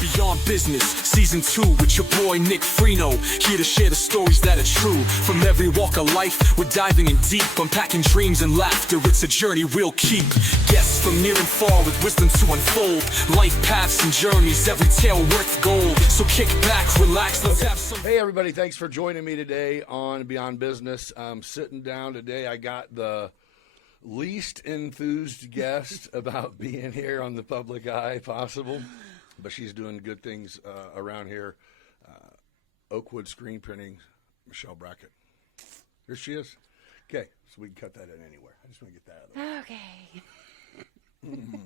Beyond Business, Season 2 with your boy Nick Freno. Here to share the stories that are true. From every walk of life, we're diving in deep. Unpacking dreams and laughter, it's a journey we'll keep. Guests from near and far with wisdom to unfold. Life paths and journeys, every tale worth gold. So kick back, relax, let's have some... Hey everybody, thanks for joining me today on Beyond Business. I'm sitting down today. I got the least enthused guest about being here on the public eye possible. But she's doing good things around here. Oakwood Screen Printing, Michelle Brackett. Here she is. Okay, so we can cut that in anywhere. I just want to get that out of the way. Okay.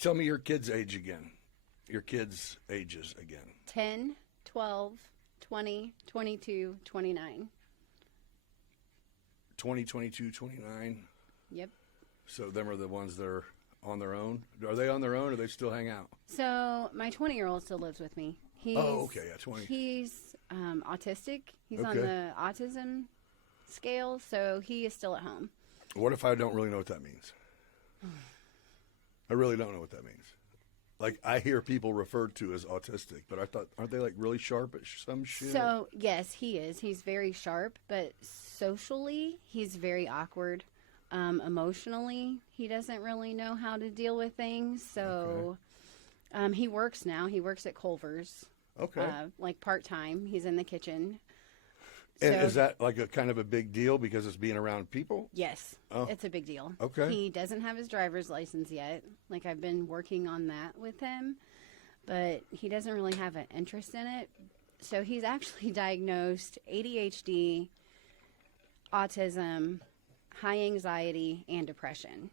Tell me your kids' age again. Your kids' ages again. 10, 12, 20, 22, 29. 20, 22, 29. Yep. So them are the ones that are on their own? Are they on their own or they still hang out? So my 20-year-old still lives with me. He's, oh, okay, yeah, 20. He's autistic. He's Okay. on the autism scale, so he is still at home. What if I don't really know what that means? I really don't know what that means. Like, I hear people referred to as autistic, but I thought, aren't they like really sharp at some shit? So, yes, he is. He's very sharp, but socially, he's very awkward. Emotionally, he doesn't really know how to deal with things. So he works now. He works at Culver's. Okay. Like part-time. He's in the kitchen. And So- is that like a kind of a big deal because it's being around people? Yes, Oh. it's a big deal. Okay. He doesn't have his driver's license yet. Like, I've been working on that with him, but he doesn't really have an interest in it. So he's actually diagnosed ADHD, autism, high anxiety, and depression.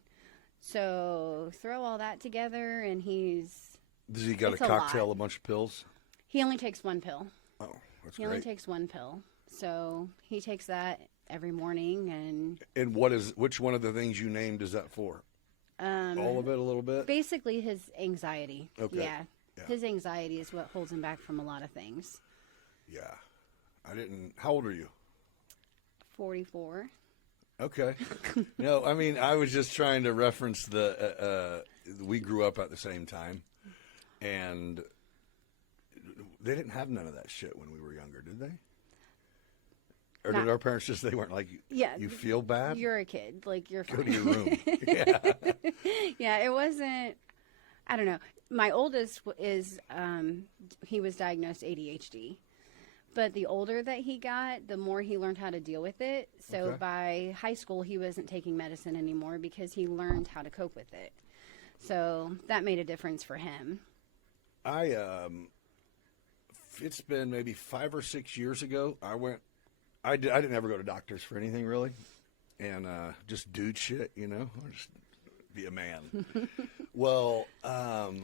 So throw all that together, and Does he got a it's a cocktail, lot. a bunch of pills? he only takes one pill. Oh, that's He only great. takes one pill. So he takes that every morning, and And which one of the things you named is that for? All of it, a little bit? basically his anxiety. Okay. Yeah. Yeah. His anxiety is what holds him back from a lot of things. Yeah. How old are you? 44. Okay. No, I mean, I was just trying to reference we grew up at the same time, and they didn't have none of that shit when we were younger, did they? Or did Not- our parents just, they weren't like, Yeah. you feel bad? You're a kid. Like, you're Go fine. to your room. Yeah. Yeah, it wasn't, I don't know. My oldest is, he was diagnosed ADHD. But the older that he got, the more he learned how to deal with it. So Okay. by high school, he wasn't taking medicine anymore because he learned how to cope with it. So that made a difference for him. It's been maybe 5 or 6 years ago. I didn't ever go to doctors for anything really, and just dude shit, you know, or just be a man. Well, I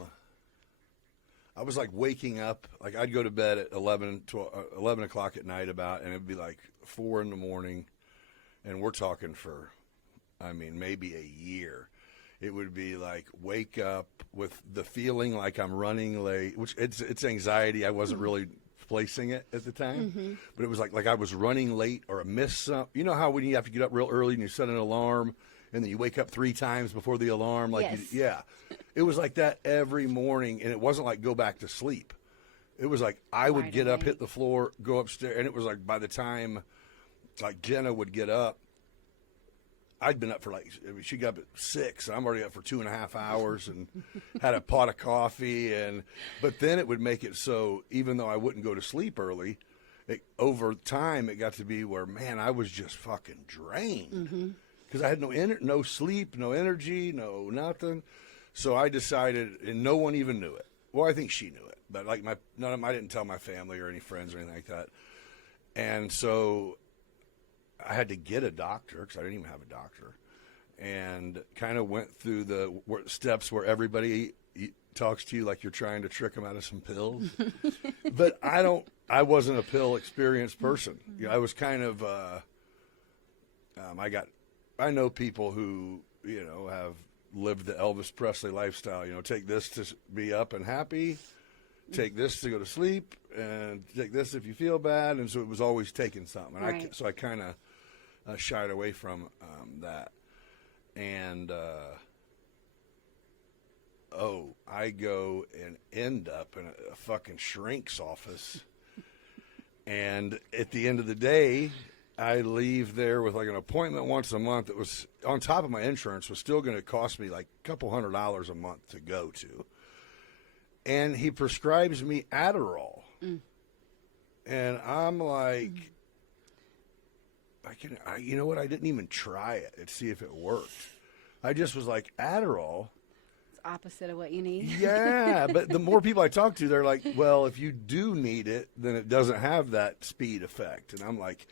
was like waking up, like I'd go to bed at 11 o'clock at night and it'd be like 4 in the morning, and we're talking for, I mean, maybe a year. It would be like wake up with the feeling like I'm running late, which it's anxiety. I wasn't really placing it at the time, but it was like I was running late or I missed something. You know how when you have to get up real early and you set an alarm and then you wake up 3 times before the alarm? Like, Yes. yeah, it was like that every morning, and it wasn't like go back to sleep. It was like I would Right get up, away. hit the floor, go upstairs, and it was like by the time like Jenna would get up, I'd been up for she got up at 6, and I'm already up for 2.5 hours and had a pot of coffee. But then it would make it so even though I wouldn't go to sleep early, over time it got to be where, man, I was just fucking drained because I had no sleep, no energy, no nothing. So I decided, and no one even knew it. Well, I think she knew it, but like I didn't tell my family or any friends or anything like that. And so I had to get a doctor because I didn't even have a doctor, and kind of went through the steps where everybody talks to you like you're trying to trick them out of some pills. But I wasn't a pill experienced person. You know, I was kind of, I know people who, you know, have lived the Elvis Presley lifestyle, you know, take this to be up and happy, take this to go to sleep, and take this if you feel bad. And so it was always taking something. And Right. so I kind of shied away from that. And I go and end up in a fucking shrink's office. And at the end of the day, I leave there with like an appointment once a month that was on top of my insurance, was still going to cost me like a couple $100 a month to go to. And he prescribes me Adderall. And I'm like, you know what? I didn't even try it and see if it worked. I just was like, Adderall? It's opposite of what you need. Yeah, but the more people I talk to, they're like, well, if you do need it, then it doesn't have that speed effect. And I'm like,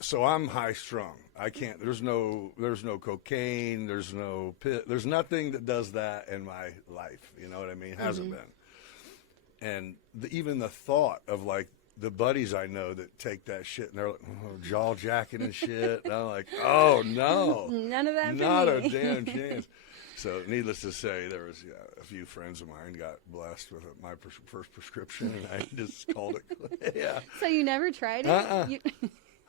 so I'm high strung. I can't, there's no cocaine, there's nothing that does that in my life. You know what I mean? Hasn't been. And even the thought of like the buddies I know that take that shit and they're like, jaw jacking and shit. And I'm like, oh no, None of that. not a damn chance. So needless to say, there was a few friends of mine got blessed with my first prescription, and I just called it. Yeah. So you never tried it?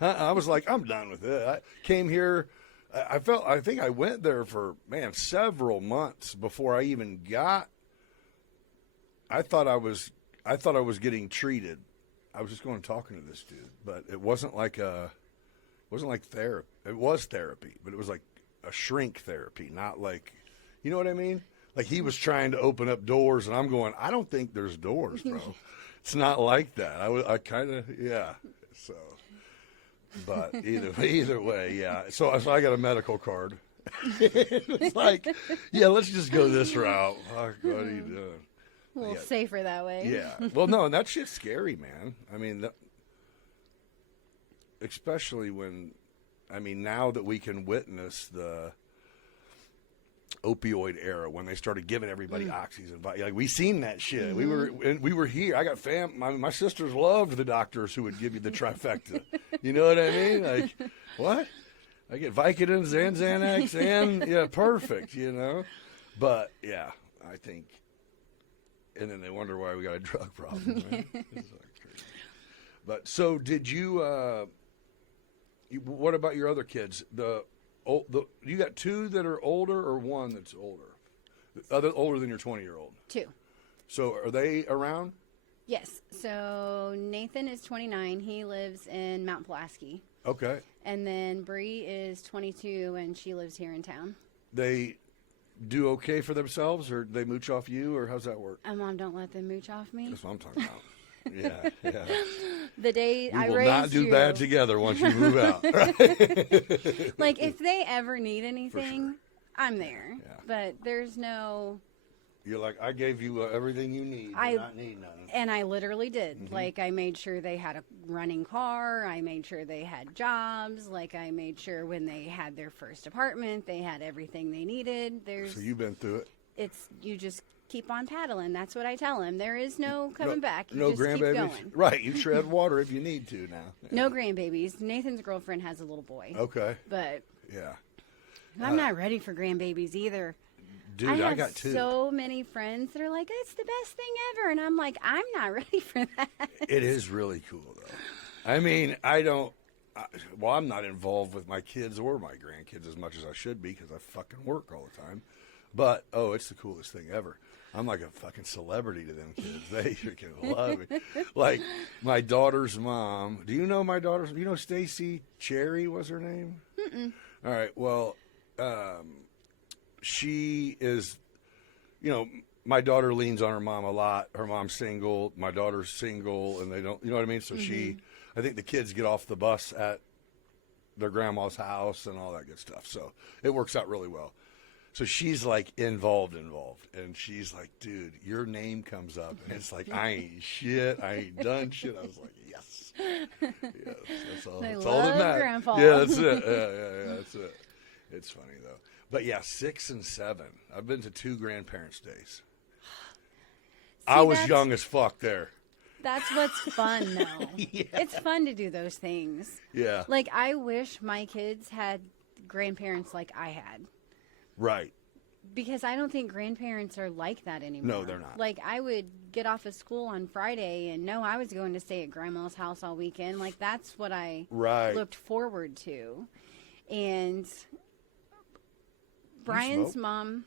I was like, I'm done with it. I came here. I think I went there for several months before I even got. I thought I was getting treated. I was just going and talking to this dude, but it wasn't like therapy. It was therapy, but it was like a shrink therapy, not like, you know what I mean? Like he was trying to open up doors, and I'm going, I don't think there's doors, bro. It's not like that. I kind of, yeah. So, but either way, yeah. So I got a medical card. It's like, yeah, let's just go this route. Fuck, what are you doing? A little safer that way. Yeah. Well, no, and that shit's scary, man. I mean, especially now that we can witness the opioid era when they started giving everybody oxys and like we seen that shit. We were here. I got my sisters loved the doctors who would give you the trifecta. You know what I mean? Like, what? I get Vicodin, Xanax, and perfect. You know, but yeah, I think. And then they wonder why we got a drug problem. Right? It's like crazy. But so did you? What about your other kids? You got two that are older, or one that's older? Older than your 20-year-old. Two. So are they around? Yes. So Nathan is 29. He lives in Mount Pulaski. Okay. And then Bree is 22, and she lives here in town. They do okay for themselves, or they mooch off you, or how's that work? Mom, don't let them mooch off me. That's what I'm talking about. Yeah. The day I will raised not do you, bad together once you move out. Right? Like if they ever need anything, sure. I'm there. Yeah. But there's no. You're like, I gave you everything you need. You not need nothing. And I literally did. Like I made sure they had a running car. I made sure they had jobs. Like I made sure when they had their first apartment, they had everything they needed. So you've been through it. You just keep on paddling. That's what I tell him. There is no coming back. You no just keep grandbabies. going. Right. You tread water if you need to now. Yeah. No grandbabies. Nathan's girlfriend has a little boy. Okay. But yeah, I'm not ready for grandbabies either. Dude, I got two. So many friends that are like, it's the best thing ever. And I'm like, I'm not ready for that. It is really cool, though. I mean, I'm not involved with my kids or my grandkids as much as I should be because I fucking work all the time. But, it's the coolest thing ever. I'm like a fucking celebrity to them kids. They freaking love me. Like, my daughter's mom. Do you know my daughter's? You know Stacy Cherry was her name? Mm-mm. All right. Well, she is, my daughter leans on her mom a lot. Her mom's single. My daughter's single, and they don't, you know what I mean? So I think the kids get off the bus at their grandma's house and all that good stuff. So it works out really well. So she's like involved. And she's like, dude, your name comes up. And it's like, I ain't shit. I ain't done shit. I was like, yes. Yes, that's all. That's all that matters. Grandpa. Yeah, that's it. Yeah, that's it. It's funny, though. But yeah, 6 and 7. I've been to 2 grandparents' days. I was young as fuck there. That's what's fun, though. Yeah. It's fun to do those things. Yeah. Like, I wish my kids had grandparents like I had. Right. Because I don't think grandparents are like that anymore. No, they're not. Like, I would get off of school on Friday and know I was going to stay at grandma's house all weekend. Like, that's what I looked forward to. And Brian's mom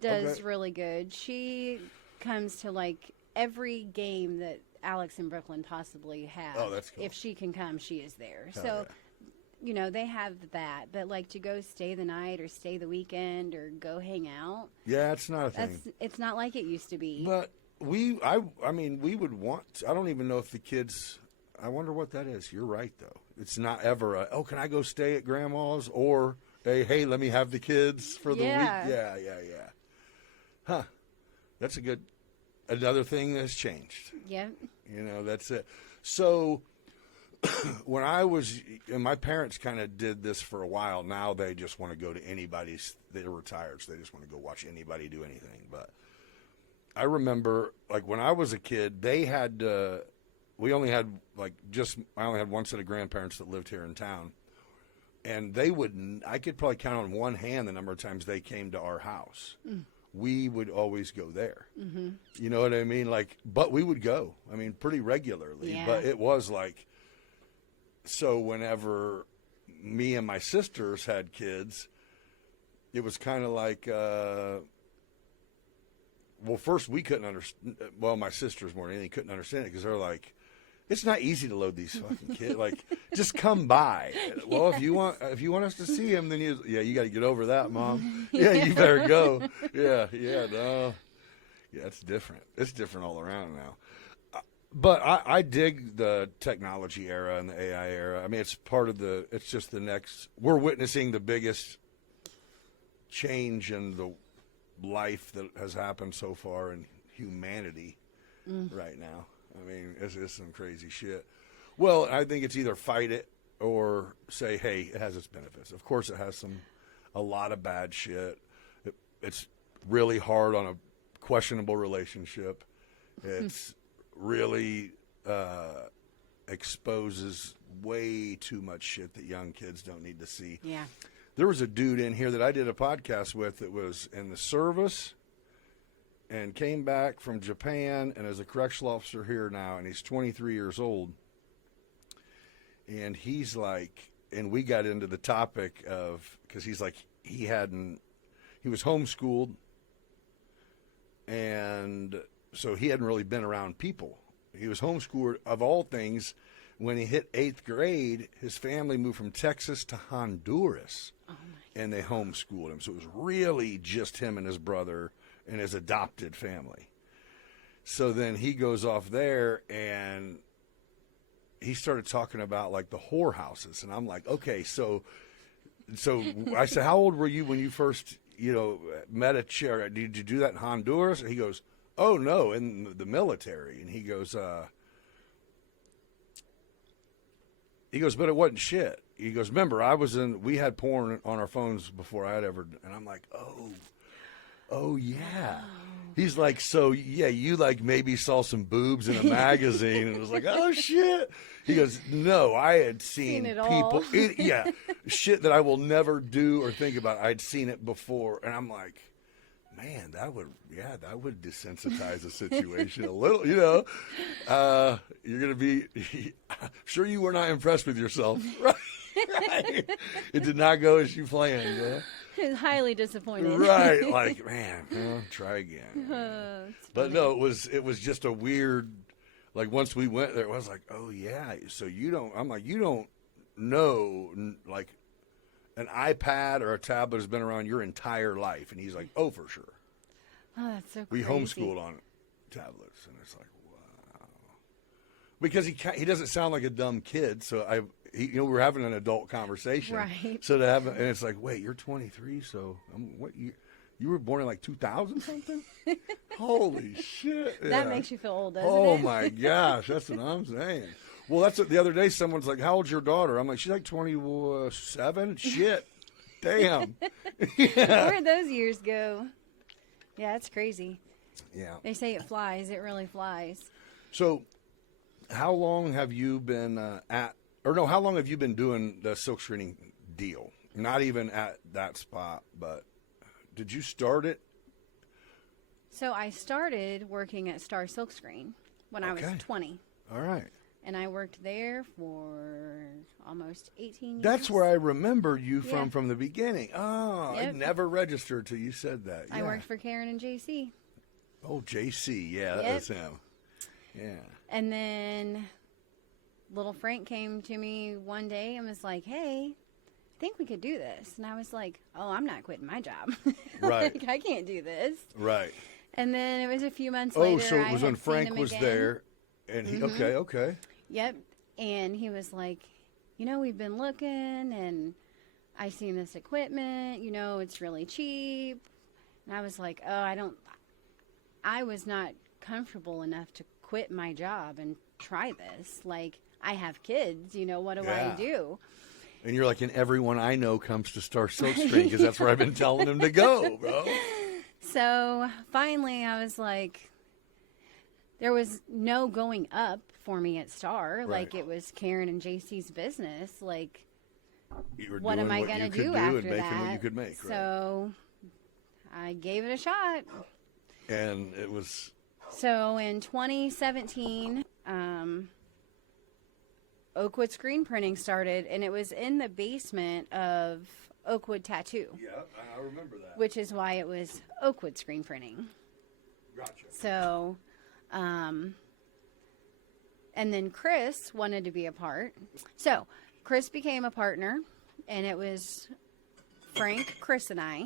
does really good. She comes to like every game that Alex and Brooklyn possibly have. Oh, that's cool. If she can come, she is there. Hell So, yeah. you know, they have that. But like to go stay the night or stay the weekend or go hang out, Yeah, it's not a thing. it's not like it used to be. But I mean, we would want. I don't even know if the kids. I wonder what that is. You're right, though. It's not ever oh, can I go stay at grandma's? Or, hey, let me have the kids for the week. Yeah. Huh. That's another thing that's changed. Yep. You know, that's it. So, when I was, and my parents kind of did this for a while. Now they just want to go to anybody's, they're retired, so they just want to go watch anybody do anything. But I remember, like, when I was a kid, they had, we only had, I only had one set of grandparents that lived here in town. And they wouldn't, I could probably count on one hand the number of times they came to our house. We would always go there. Mm-hmm. You know what I mean? Like, but we would go, I mean, pretty regularly. Yeah. But it was like, so whenever me and my sisters had kids, it was kind of like, well, first we couldn't understand. Well, my sisters more than anything couldn't understand it because they're like, it's not easy to load these fucking kids. Like, just come by. Well, if you want us to see him, then you got to get over that, Mom. Yeah, you better go. No. Yeah, it's different. It's different all around now. But I dig the technology era and the AI era. I mean, it's just the next. We're witnessing the biggest change in the life that has happened so far in humanity right now. I mean, it's some crazy shit. Well, I think it's either fight it or say, hey, it has its benefits. Of course, it has a lot of bad shit. It's really hard on a questionable relationship. It's really exposes way too much shit that young kids don't need to see. Yeah. There was a dude in here that I did a podcast with that was in the service and came back from Japan and is a correctional officer here now, and he's 23 years old. And he's like, and we got into the topic of, because he's like, he was homeschooled, and so he hadn't really been around people. He was homeschooled, of all things. When he hit 8th grade, his family moved from Texas to Honduras, and they homeschooled him. So it was really just him and his brother and his adopted family. So then he goes off there, and he started talking about, like, the whorehouses. And I'm like, okay, so I said, how old were you when you first, met a chair? Did you do that in Honduras? And he goes, oh, no, in the military. And he goes, but it wasn't shit. He goes, remember, we had porn on our phones before I had ever, and I'm like, oh yeah. He's like, so yeah, you like maybe saw some boobs in a magazine, and it was like, oh shit. He goes, no, I had seen it people, all. shit that I will never do or think about. I'd seen it before, and I'm like, man, that would desensitize the situation a little, You're going to be, sure you were not impressed with yourself, right? It did not go as you planned, yeah? He was highly disappointed. Right, like, man, try again. But no, it was just a weird, like, once we went there, it was like, oh, yeah, so you don't know, like, an iPad or a tablet has been around your entire life. And he's like, oh, for sure. Oh, that's so We crazy. homeschooled on tablets. And it's like, wow. Because he doesn't sound like a dumb kid. So we were having an adult conversation. Right. So to have, and it's like, wait, you're 23. So you were born in like 2000 something? Holy shit. That Yeah. makes you feel old, doesn't it? Oh my gosh. That's what I'm saying. Well, that's what the other day someone's like, how old's your daughter? I'm like, she's like 27. Shit. Damn. Yeah. Where'd those years go? Yeah, it's crazy. Yeah. They say it flies. It really flies. So how long have you been how long have you been doing the silk screening deal? Not even at that spot, but did you start it? So I started working at Star Silk Screen when I was 20. All right. and I worked there for almost 18 years. That's where I remember you from the beginning. Oh, I Yep. never registered till you said that. I Yeah. worked for Karen and JC. Oh, JC. Yeah, that Yep. was him. Yeah. And then little Frank came to me one day and was like, hey, I think we could do this. And I was like, oh, I'm not quitting my job. Right. Like, I can't do this. Right. And then it was a few months Oh, later. so it I was had when seen Frank him was again. there, and he. Okay. Yep. And he was like, we've been looking, and I seen this equipment, it's really cheap. And I was like, I was not comfortable enough to quit my job and try this. Like, I have kids, what do I do? And you're like, and everyone I know comes to Star Silkscreen because that's where I've been telling them to go, bro. So finally I was like, there was no going up for me at Star. Right. Like, it was Karen and JC's business. Like, You were what doing am I what going you to could do do after and making that? what you could make, right? So I gave it a shot. And it was. So in 2017, Oakwood Screen Printing started, and it was in the basement of Oakwood Tattoo, Yeah, I remember that. which is why it was Oakwood Screen Printing. Gotcha. So, and then Chris wanted to be a part. So Chris became a partner, and it was Frank, Chris, and I.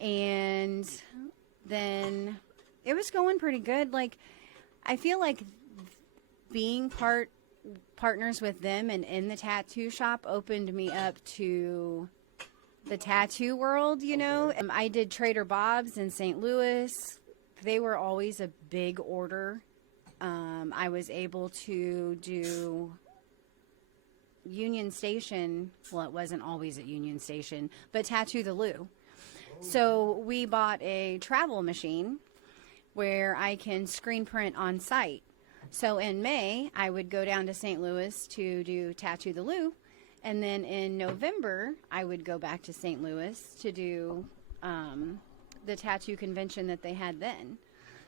And then it was going pretty good. Like, I feel like being partners with them and in the tattoo shop opened me up to the tattoo world, I did Trader Bob's in St. Louis. They were always a big order. I was able to do Union Station. Well, it wasn't always at Union Station, but Tattoo the Lou. So we bought a travel machine where I can screen print on site. So in May, I would go down to St. Louis to do Tattoo the Lou. And then in November, I would go back to St. Louis to do the tattoo convention that they had then.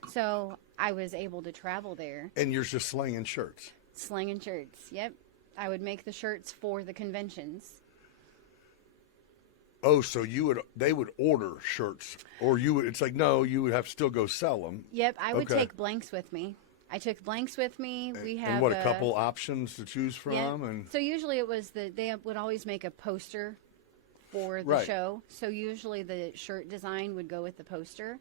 So I was able to travel there. And you're just slinging shirts. Slinging shirts, yep. I would make the shirts for the conventions. Oh, so they would order shirts, or it's like, no, you would have to still go sell them. Yep, I would Okay. take blanks with me. I took blanks with me. We have And what, a couple options to choose from? Yeah. And So usually it was they would always make a poster for the Right. show. So usually the shirt design would go with the poster.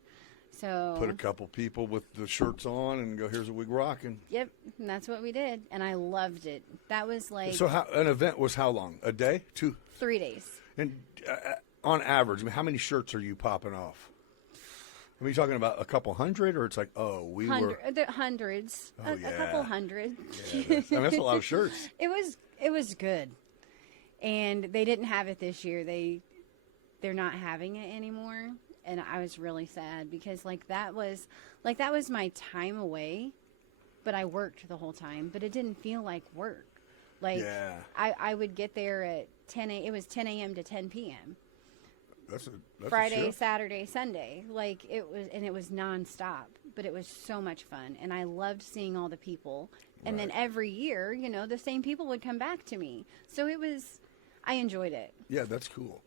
So put a couple people with the shirts on and go, here's what we're rocking. Yep, and that's what we did, and I loved it. That was like So an event was how long? A day? 2? 3 days. And on average, I mean, how many shirts are you popping off? Are you talking about a couple hundred, or it's like, Hundreds, Oh, a couple hundred. Yeah, that's a lot of shirts. It was good, and they didn't have it this year. They're not having it anymore, and I was really sad because that was my time away, but I worked the whole time, but it didn't feel like work. Like Yeah. I would get there at 10 a.m. It was 10 a.m. to 10 p.m. That's Friday, a shift. Saturday, Sunday. Like it was nonstop, but it was so much fun, and I loved seeing all the people. And then every year, the same people would come back to me. So I enjoyed it. Yeah, that's cool.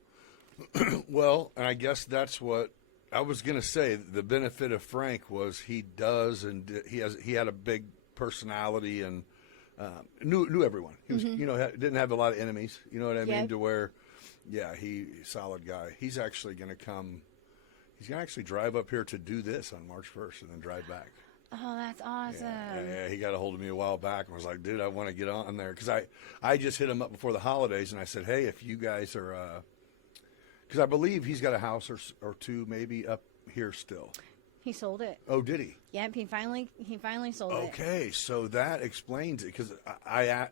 Well, and I guess that's what I was going to say. The benefit of Frank was he had a big personality and knew everyone. He was, didn't have a lot of enemies. You know what I mean? Yep. To where, yeah, he's a solid guy. He's actually going to come. He's going to actually drive up here to do this on March 1st and then drive back. Oh, that's awesome. Yeah, he got a hold of me a while back and was like, dude, I want to get on there. Because I just hit him up before the holidays, and I said, hey, if you guys are, because I believe he's got a house or two maybe up here still. He sold it. Oh, did he? Yep, he finally sold it. Okay, so that explains it. Because I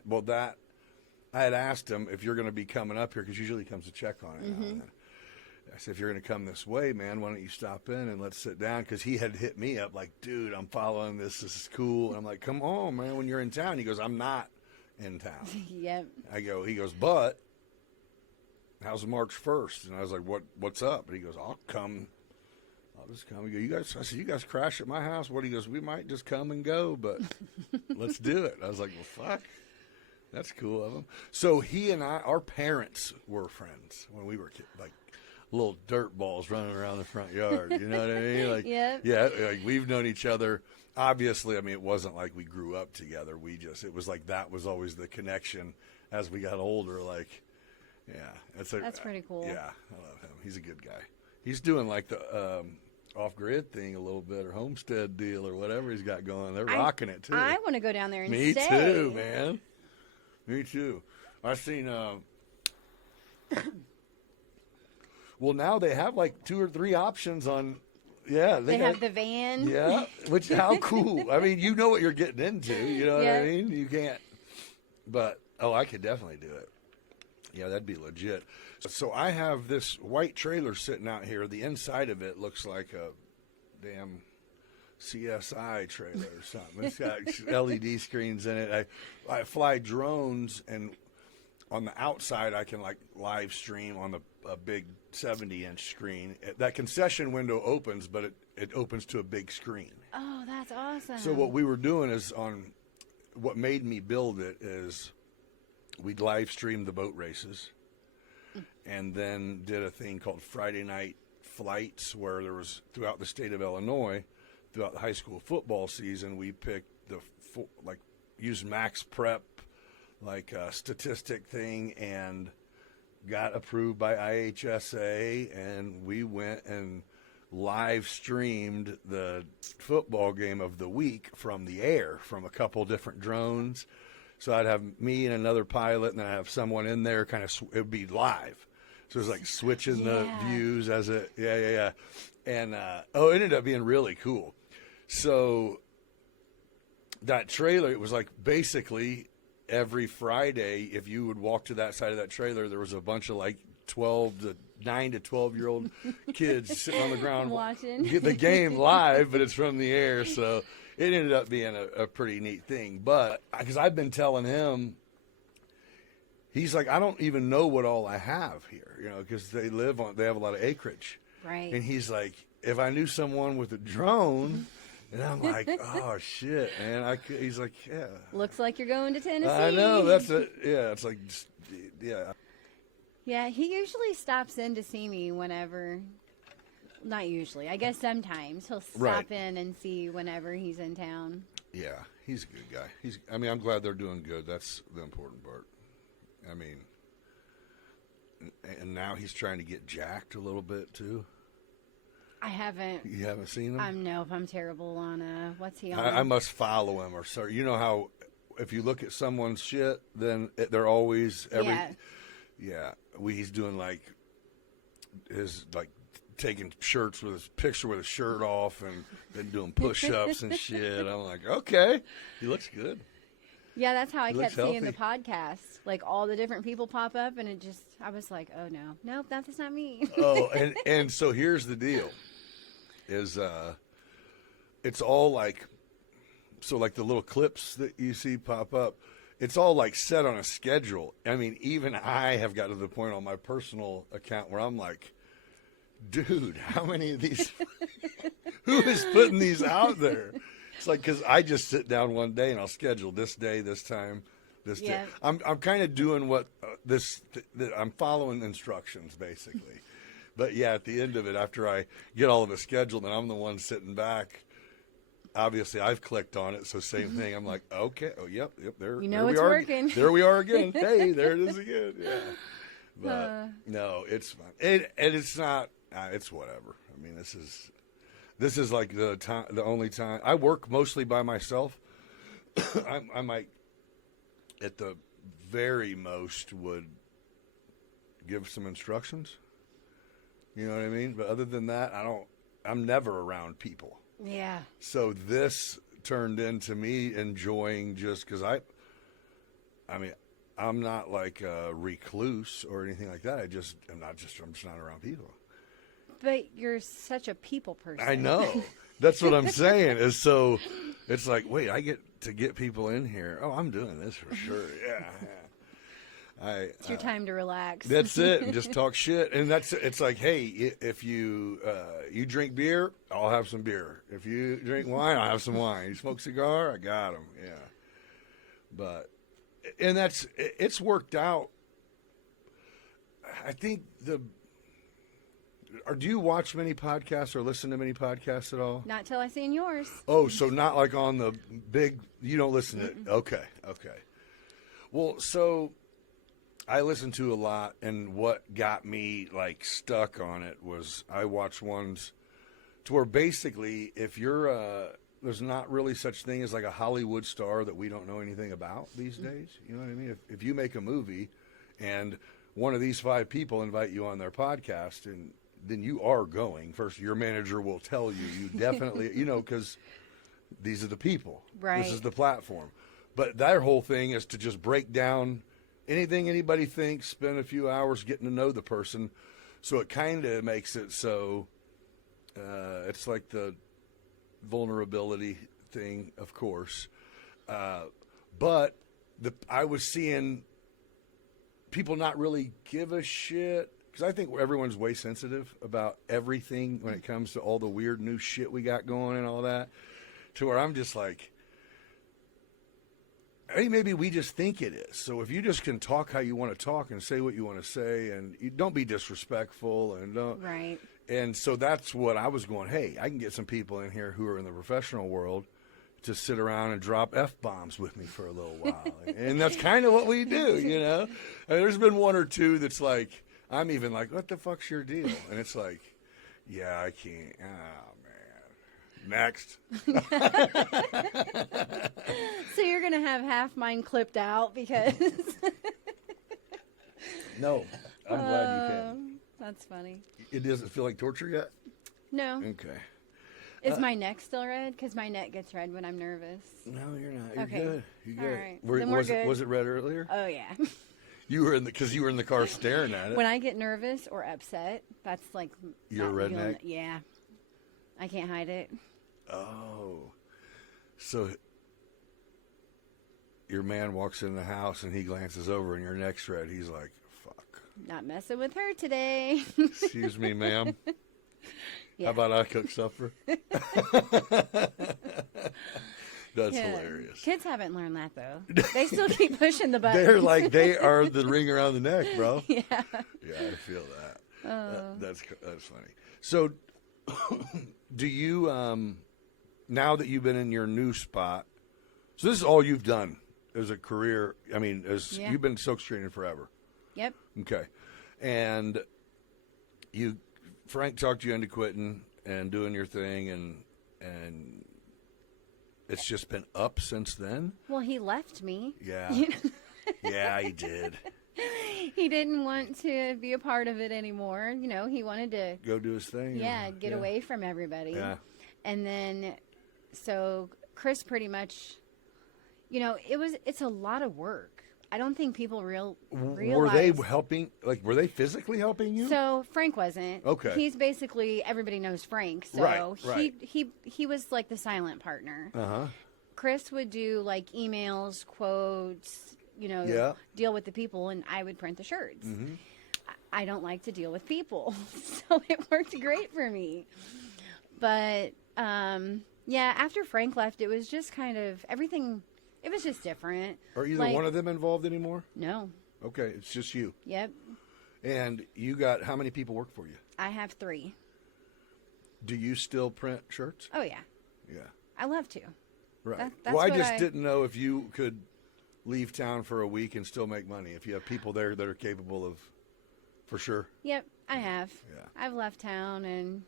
had asked him if you're going to be coming up here, because usually he comes to check on it. Now and then. I said, if you're going to come this way, man, why don't you stop in and let's sit down? Because he had hit me up like, dude, I'm following this. This is cool. And I'm like, come on, man, when you're in town. He goes, I'm not in town. Yep. He goes, but how's March 1st? And I was like, what's up? And he goes, I'll come I'll just come and go. I said, you guys crash at my house? What? He goes, we might just come and go, but let's do it. I was like, well, fuck. That's cool of him. So he and our parents were friends when we were kids, like little dirt balls running around the front yard. You know what I mean? Like, Yep. yeah, like we've known each other. Obviously, I mean, it wasn't like we grew up together. It was like that was always the connection as we got older. Like, yeah, That's pretty cool. Yeah, I love him. He's a good guy. He's doing like the off-grid thing a little bit, or homestead deal, or whatever he's got going. They're rocking it too. I want to go down there and Me stay. too, man. Me too. I've seen. Well, now they have like 2 or 3 options on. Yeah, They have the van. Yeah, which how cool. I mean, you know what you're getting into. You know what I mean? You can't. But I could definitely do it. Yeah, that'd be legit. So I have this white trailer sitting out here. The inside of it looks like a damn CSI trailer or something. It's got LED screens in it. I fly drones, and on the outside I can like live stream on a big 70-inch screen. That concession window opens, but it opens to a big screen. Oh, that's awesome. So what we were doing is what made me build it is we'd live stream the boat races, and then did a thing called Friday night flights, where there was throughout the state of Illinois, throughout the high school football season, we picked used Max Prep, like a statistic thing, and got approved by IHSA, and we went and live streamed the football game of the week from the air, from a couple different drones. So I'd have me and another pilot, and then I'd have someone in there, kind of, it would be live. So it was like switching the views as it, yeah. And, it ended up being really cool. So that trailer, it was like basically every Friday, if you would walk to that side of that trailer, there was a bunch of like 9 to 12-year-old kids sitting on the ground watching the game live, but it's from the air. So it ended up being a pretty neat thing. But because I've been telling him, he's like, I don't even know what all I have here, because they have a lot of acreage. Right. And he's like, if I knew someone with a drone, and I'm like, oh shit, man. He's like, yeah. Looks like you're going to Tennessee. I know, that's it. Yeah, it's like, yeah. Yeah, he usually stops in to see me whenever. Not usually. I guess sometimes he'll stop in and see whenever he's in town. Yeah, he's a good guy. I'm glad they're doing good. That's the important part. I mean, and now he's trying to get jacked a little bit too. I haven't. You haven't seen him? No, I'm terrible on what's he on? I must follow him or so. You know how if you look at someone's shit, then they're always he's doing like taking shirts with his picture with his shirt off, and then doing push-ups and shit. I'm like, okay, he looks good. Yeah, that's how I kept seeing the healthy. podcast. Like all the different people pop up, and I was like, oh no, nope, that's not me. Oh, and so here's the deal: is it's all like the little clips that you see pop up. It's all like set on a schedule. I mean, even I have got to the point on my personal account where I'm like, dude, how many of these? Who is putting these out there? It's like, because I just sit down one day and I'll schedule this day, this time, this day. I'm kind of doing what I'm following instructions basically. But yeah, at the end of it, after I get all of it scheduled, and I'm the one sitting back. Obviously, I've clicked on it, so same thing. I'm like, okay, yep, there. You know there it's we are. working. There we are again. Hey, there it is again. Yeah, but no, it's fine. And it's not. It's whatever. I mean, this is like the only time I work mostly by myself. I might, at the very most, would give some instructions. You know what I mean? But other than that, I'm never around people. Yeah. So this turned into me enjoying just because I'm not like a recluse or anything like that. I'm just not around people. But you're such a people person. I know. That's what I'm saying. Is so it's like, wait, I get to get people in here. Oh, I'm doing this for sure. Yeah. It's your time to relax. That's it, and just talk shit. And it's like, hey, if you you drink beer, I'll have some beer. If you drink wine, I'll have some wine. You smoke cigar, I got them. Yeah, but and it's worked out. I think do you watch many podcasts or listen to many podcasts at all? Not till I seen yours. Oh, so not like on the big. You don't listen to it. Okay. Well, so I listened to a lot, and what got me like stuck on it was I watched ones to where basically if you're there's not really such thing as like a Hollywood star that we don't know anything about these days. You know what I mean? If you make a movie and one of these 5 people invite you on their podcast, and then you are going. First, your manager will tell you definitely, because these are the people. Right. This is the platform. But their whole thing is to just break down anything anybody thinks, spend a few hours getting to know the person. So it kind of makes it so it's like the vulnerability thing, of course. But I was seeing people not really give a shit, because I think everyone's way sensitive about everything when it comes to all the weird new shit we got going and all that, to where I'm just like, hey, maybe we just think it is. So if you just can talk how you want to talk and say what you want to say, and you don't be disrespectful, and don't. Right. And so that's what I was going, hey, I can get some people in here who are in the professional world to sit around and drop F-bombs with me for a little while. And that's kind of what we do, And there's been one or two that's like, I'm even like, what the fuck's your deal? And it's like, yeah, I can't. Oh, man. Next. So you're going to have half mine clipped out because... No, I'm glad you can. That's funny. It doesn't feel like torture yet? No. Okay. Is my neck still red? Because my neck gets red when I'm nervous. No, you're not. You're Okay. good. You're good. All right. Then we're good. Was it red earlier? Oh, yeah. You were because you were in the car staring at it. When I get nervous or upset, that's like... You're a redneck? Yeah. I can't hide it. Oh. So your man walks in the house and he glances over and your neck's red. He's like, fuck. Not messing with her today. Excuse me, ma'am. Yeah. How about I cook supper? That's hilarious. Kids haven't learned that, though. They still keep pushing the button. They're like, they are the ring around the neck, bro. Yeah. Yeah, I feel that. That's funny. So do you, now that you've been in your new spot, so this is all you've done as a career. I mean, you've been silk screening forever. Yep. Okay. And Frank talked you into quitting and doing your thing, and it's just been up since then? Well, he left me. Yeah. Yeah, he did. He didn't want to be a part of it anymore. He wanted to go do his thing. Yeah, get away from everybody. Yeah. And then, so Chris pretty much, it's a lot of work. I don't think people realize. Were they helping? Like, were they physically helping you? So Frank wasn't. Okay. He's basically, everybody knows Frank. So right. he was like the silent partner. Uh-huh. Chris would do like emails, quotes, deal with the people, and I would print the shirts. Mm-hmm. I don't like to deal with people, so it worked great for me. But after Frank left, it was just kind of everything. It was just different. Are either one of them involved anymore? No. Okay, it's just you. Yep. And you got, how many people work for you? I have 3. Do you still print shirts? Oh, yeah. Yeah. I love to. Right. Well, I just didn't know if you could leave town for a week and still make money, if you have people there that are capable of, for sure. Yep, I have. Yeah. I've left town, and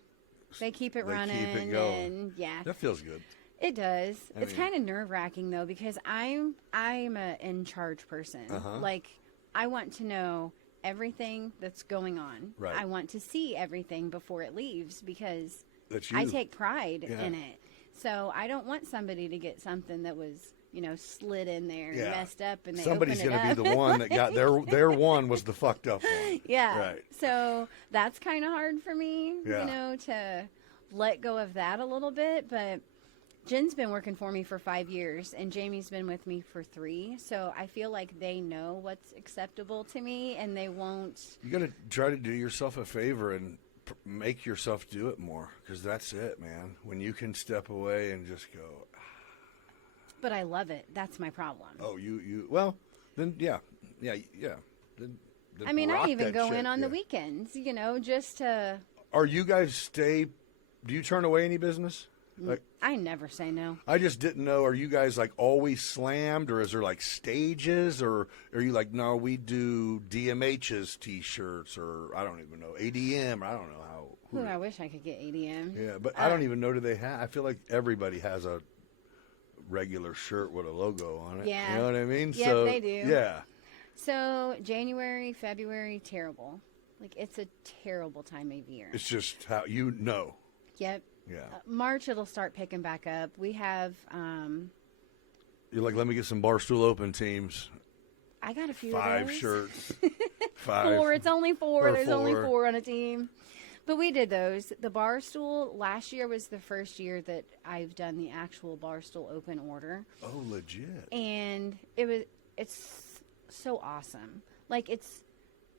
they keep it running. Keep it going. And, yeah. That feels good. It does. It's kind of nerve-wracking, though, because I'm an in-charge person. Uh-huh. Like, I want to know everything that's going on. Right. I want to see everything before it leaves, because that's you. I take pride in it. So I don't want somebody to get something that was, slid in there and messed up, and somebody's going to be the one that got their one was the fucked up one. Yeah. Right. So that's kind of hard for me, to let go of that a little bit, but Jen's been working for me for 5 years, and Jamie's been with me for 3. So I feel like they know what's acceptable to me, and they won't. You got to try to do yourself a favor and make yourself do it more, because that's it, man. When you can step away and just go. But I love it. That's my problem. Oh, well, then, yeah. Then I mean, rock I even that go shit, in on the weekends, just to. Are you guys do you turn away any business? Like, I never say no. I just didn't know. Are you guys like always slammed, or is there like stages, or are you like, no, we do DMH's T-shirts, or I don't even know, ADM, or I don't know how. Ooh, I wish I could get ADM. Yeah, but I don't even know. Do they have? I feel like everybody has a regular shirt with a logo on it. Yeah. You know what I mean? Yep, so, they do. Yeah. So January, February, terrible. Like, it's a terrible time of year. It's just how you know. Yep. Yeah. March, it'll start picking back up. We have, You're like, let me get some Barstool Open teams. I got a few 5 of those. shirts. 5. 4. It's only 4. Or There's only 4. 4 on a team. But we did those. The Barstool, last year was the first year that I've done the actual Barstool Open order. Oh, legit. And it's so awesome. Like, it's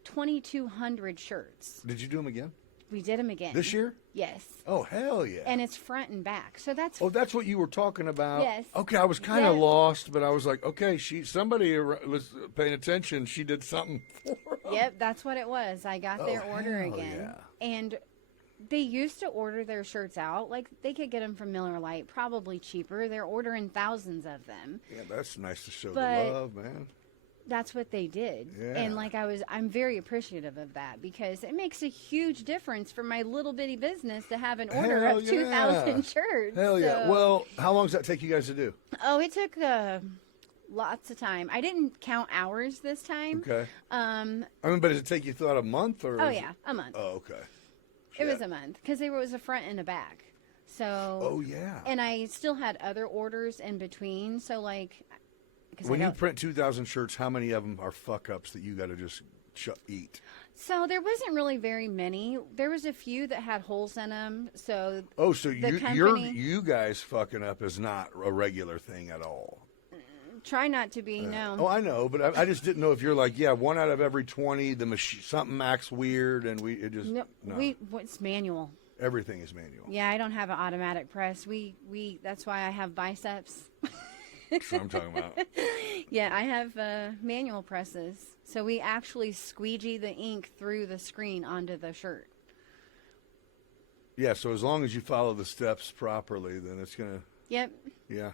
2,200 shirts. Did you do them again? We did them again. This year? Yes. Oh, hell yeah. And it's front and back. So that's Oh, that's what you were talking about? Yes. Okay, I was kind of Yeah. lost, but I was like, okay, somebody was paying attention. She did something for them. Yep, that's what it was. I got their order hell again. yeah. And they used to order their shirts out. Like, they could get them from Miller Lite, probably cheaper. They're ordering thousands of them. Yeah, that's nice to show But- the love, man. That's what they did. Yeah. And like, I'm very appreciative of that, because it makes a huge difference for my little bitty business to have an order Hell of yeah. 2,000 shirts. Hell yeah. So- Well, how long does that take you guys to do? Oh, it took lots of time. I didn't count hours this time. Okay. I mean, but does it take you throughout a month, or? Oh is it- yeah, a month. Oh, okay. It was a month, because there was a front and a back. So. Oh yeah. And I still had other orders in between. So like. 'Cause When you print 2,000 shirts, how many of them are fuck ups that you got to just eat? So there wasn't really very many. There was a few that had holes in them. So. Oh, so The company- you guys fucking up is not a regular thing at all. Try not to be. No. Oh, I know, but I just didn't know if you're like, yeah, 1 out of every 20, the something acts weird, and No, it's manual. everything is manual. Yeah, I don't have an automatic press. That's why I have biceps. That's what I'm talking about. Yeah, I have manual presses. So we actually squeegee the ink through the screen onto the shirt. Yeah, so as long as you follow the steps properly, then it's gonna. Yep. Yeah.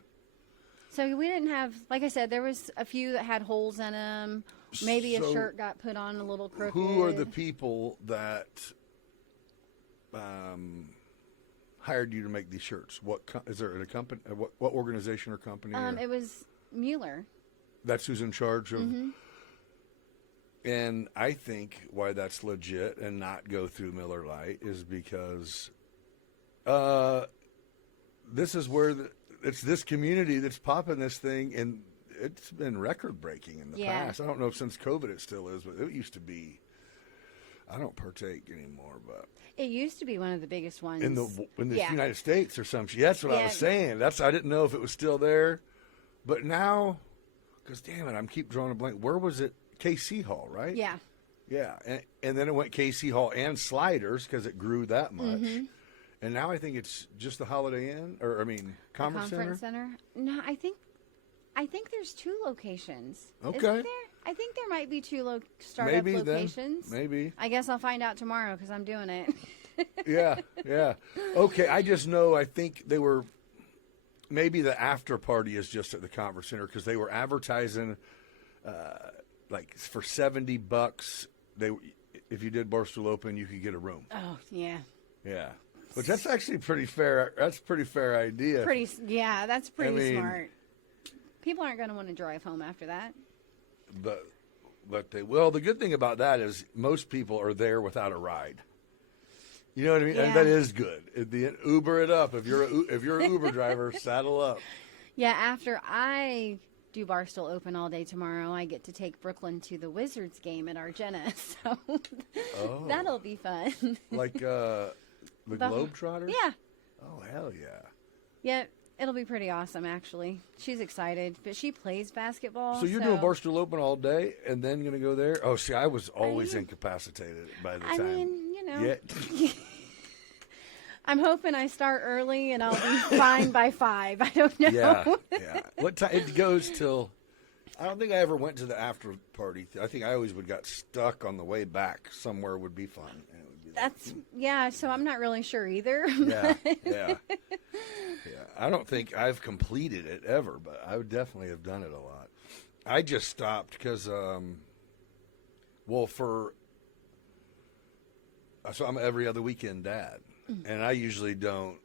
So we didn't have, like I said, there was a few that had holes in them. Maybe a So shirt got put on a little crooked. Who are the people that hired you to make these shirts? Is there a company? What organization or company? It was Mueller. That's who's in charge of. Mm-hmm. And I think why that's legit and not go through Miller Lite is because this is where it's this community that's popping this thing, and it's been record breaking in the Yeah. past. I don't know if since COVID it still is, but it used to be. I don't partake anymore, but It used to be one of the biggest ones. in the Yeah. United States or something. That's what I Yeah. was saying. I didn't know if it was still there, but now, because damn it, I'm keep drawing a blank. Where was it? KC Hall, right? Yeah. Yeah, and then it went KC Hall and Sliders because it grew that much. Mm-hmm. And now I think it's just the Holiday Inn, Conference Center. No, I think there's 2 locations. Okay. Isn't there? I think there might be 2 startup Maybe locations. then, maybe. I guess I'll find out tomorrow because I'm doing it. Yeah. Okay, I just know. I think they were. Maybe the after party is just at the Conference Center because they were advertising, like for $70. If you did Barstool Open, you could get a room. Oh yeah. Yeah, but that's actually pretty fair. That's a pretty fair idea. That's pretty mean- smart. People aren't going to want to drive home after that. But they will. The good thing about that is most people are there without a ride. You know what I mean? Yeah. And that is good. Uber it up. If you're an Uber driver, saddle up. Yeah, after I do Barstool Open all day tomorrow, I get to take Brooklyn to the Wizards game at Argenta, so that'll be fun. Like the Globetrotters? Yeah. Oh, hell yeah. Yep. It'll be pretty awesome, actually. She's excited, but she plays basketball. So you're doing Barstool Open all day and then going to go there? Oh, see, I was always incapacitated by the time. I mean, you know. Yeah. I'm hoping I start early and I'll be fine by 5. I don't know. Yeah. What time? It goes till... I don't think I ever went to the after party. I think I always got stuck on the way back. Somewhere would be fun. And it would be so I'm not really sure either. Yeah. I don't think I've completed it ever, but I would definitely have done it a lot. I just stopped because, so I'm every other weekend dad, and I usually don't,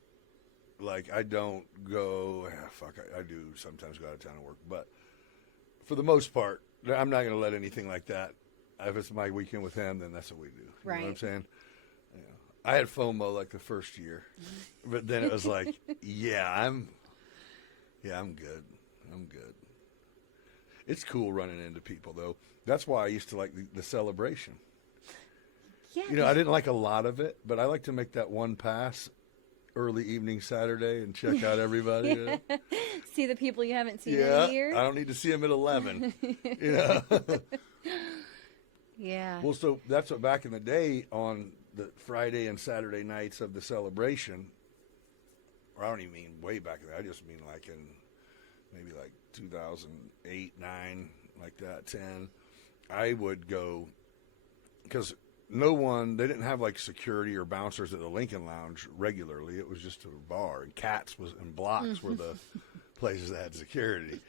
I don't go, I do sometimes go out of town and work, but for the most part, I'm not going to let anything like that. If it's my weekend with him, then that's what we do. You know what I'm saying? I had FOMO like the first year, but then it was like, I'm good. I'm good. It's cool running into people, though. That's why I used to like the celebration. Yeah. You know, I didn't like a lot of it, but I like to make that one pass early evening Saturday and check out everybody. You know? See the people you haven't seen in a year. I don't need to see them at 11. You know? Yeah. Well, so that's what back in the day on the Friday and Saturday nights of the celebration, or I don't even mean way back then, I just mean like in maybe like 2008, 9, like that, 10, I would go, because they didn't have like security or bouncers at the Lincoln Lounge regularly. It was just a bar, and Cats and Blocks were the places that had security.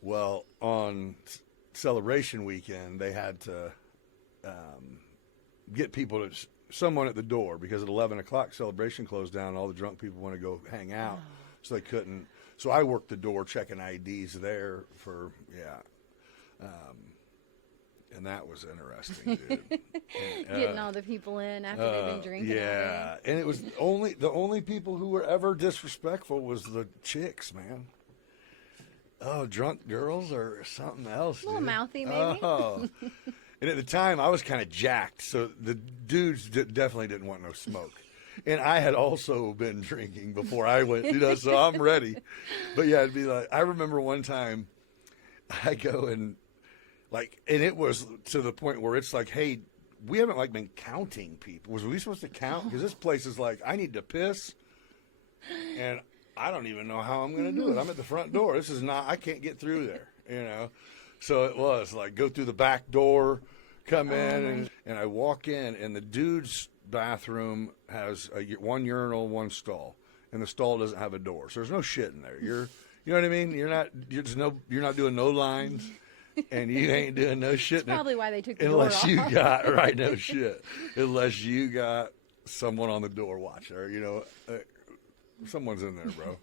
Well, on celebration weekend, they had to get someone at the door, because at 11 o'clock celebration closed down and all the drunk people want to go hang out, so they couldn't. So I worked the door checking IDs there for and that was interesting, dude. Getting all the people in after they've been drinking all day. And it was the only people who were ever disrespectful was the chicks, man. Oh, drunk girls or something else. A little mouthy, maybe. Oh. And at the time, I was kind of jacked, so the dudes definitely didn't want no smoke. And I had also been drinking before I went, so I'm ready. But yeah, it'd be like, I remember one time I go and it was to the point where it's like, hey, we haven't been counting people. Was we supposed to count? Because this place is like, I need to piss, and I don't even know how I'm going to do it. I'm at the front door. I can't get through there, So it was like, go through the back door, come in, and I walk in, and the dude's bathroom has one urinal, one stall, and the stall doesn't have a door, so there's no shit in there. You know what I mean? You're not doing no lines, and you ain't doing no shit. That's probably why they took the door unless off. you got no shit, unless you got someone on the door watching, or someone's in there, bro.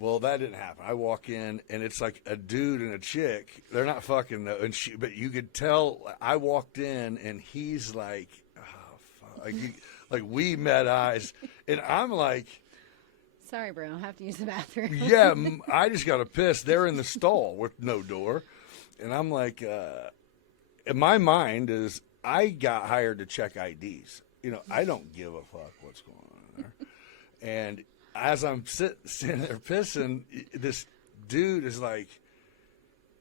Well, that didn't happen. I walk in, and it's like a dude and a chick. They're not fucking, though, but you could tell. I walked in, and he's like, oh, fuck. Like we met eyes, and I'm like, sorry, bro, I have to use the bathroom. yeah, I just got to piss. They're in the stall with no door, and I'm like, in my mind is, I got hired to check IDs. I don't give a fuck what's going on in there, and as I'm sitting there pissing, this dude is like,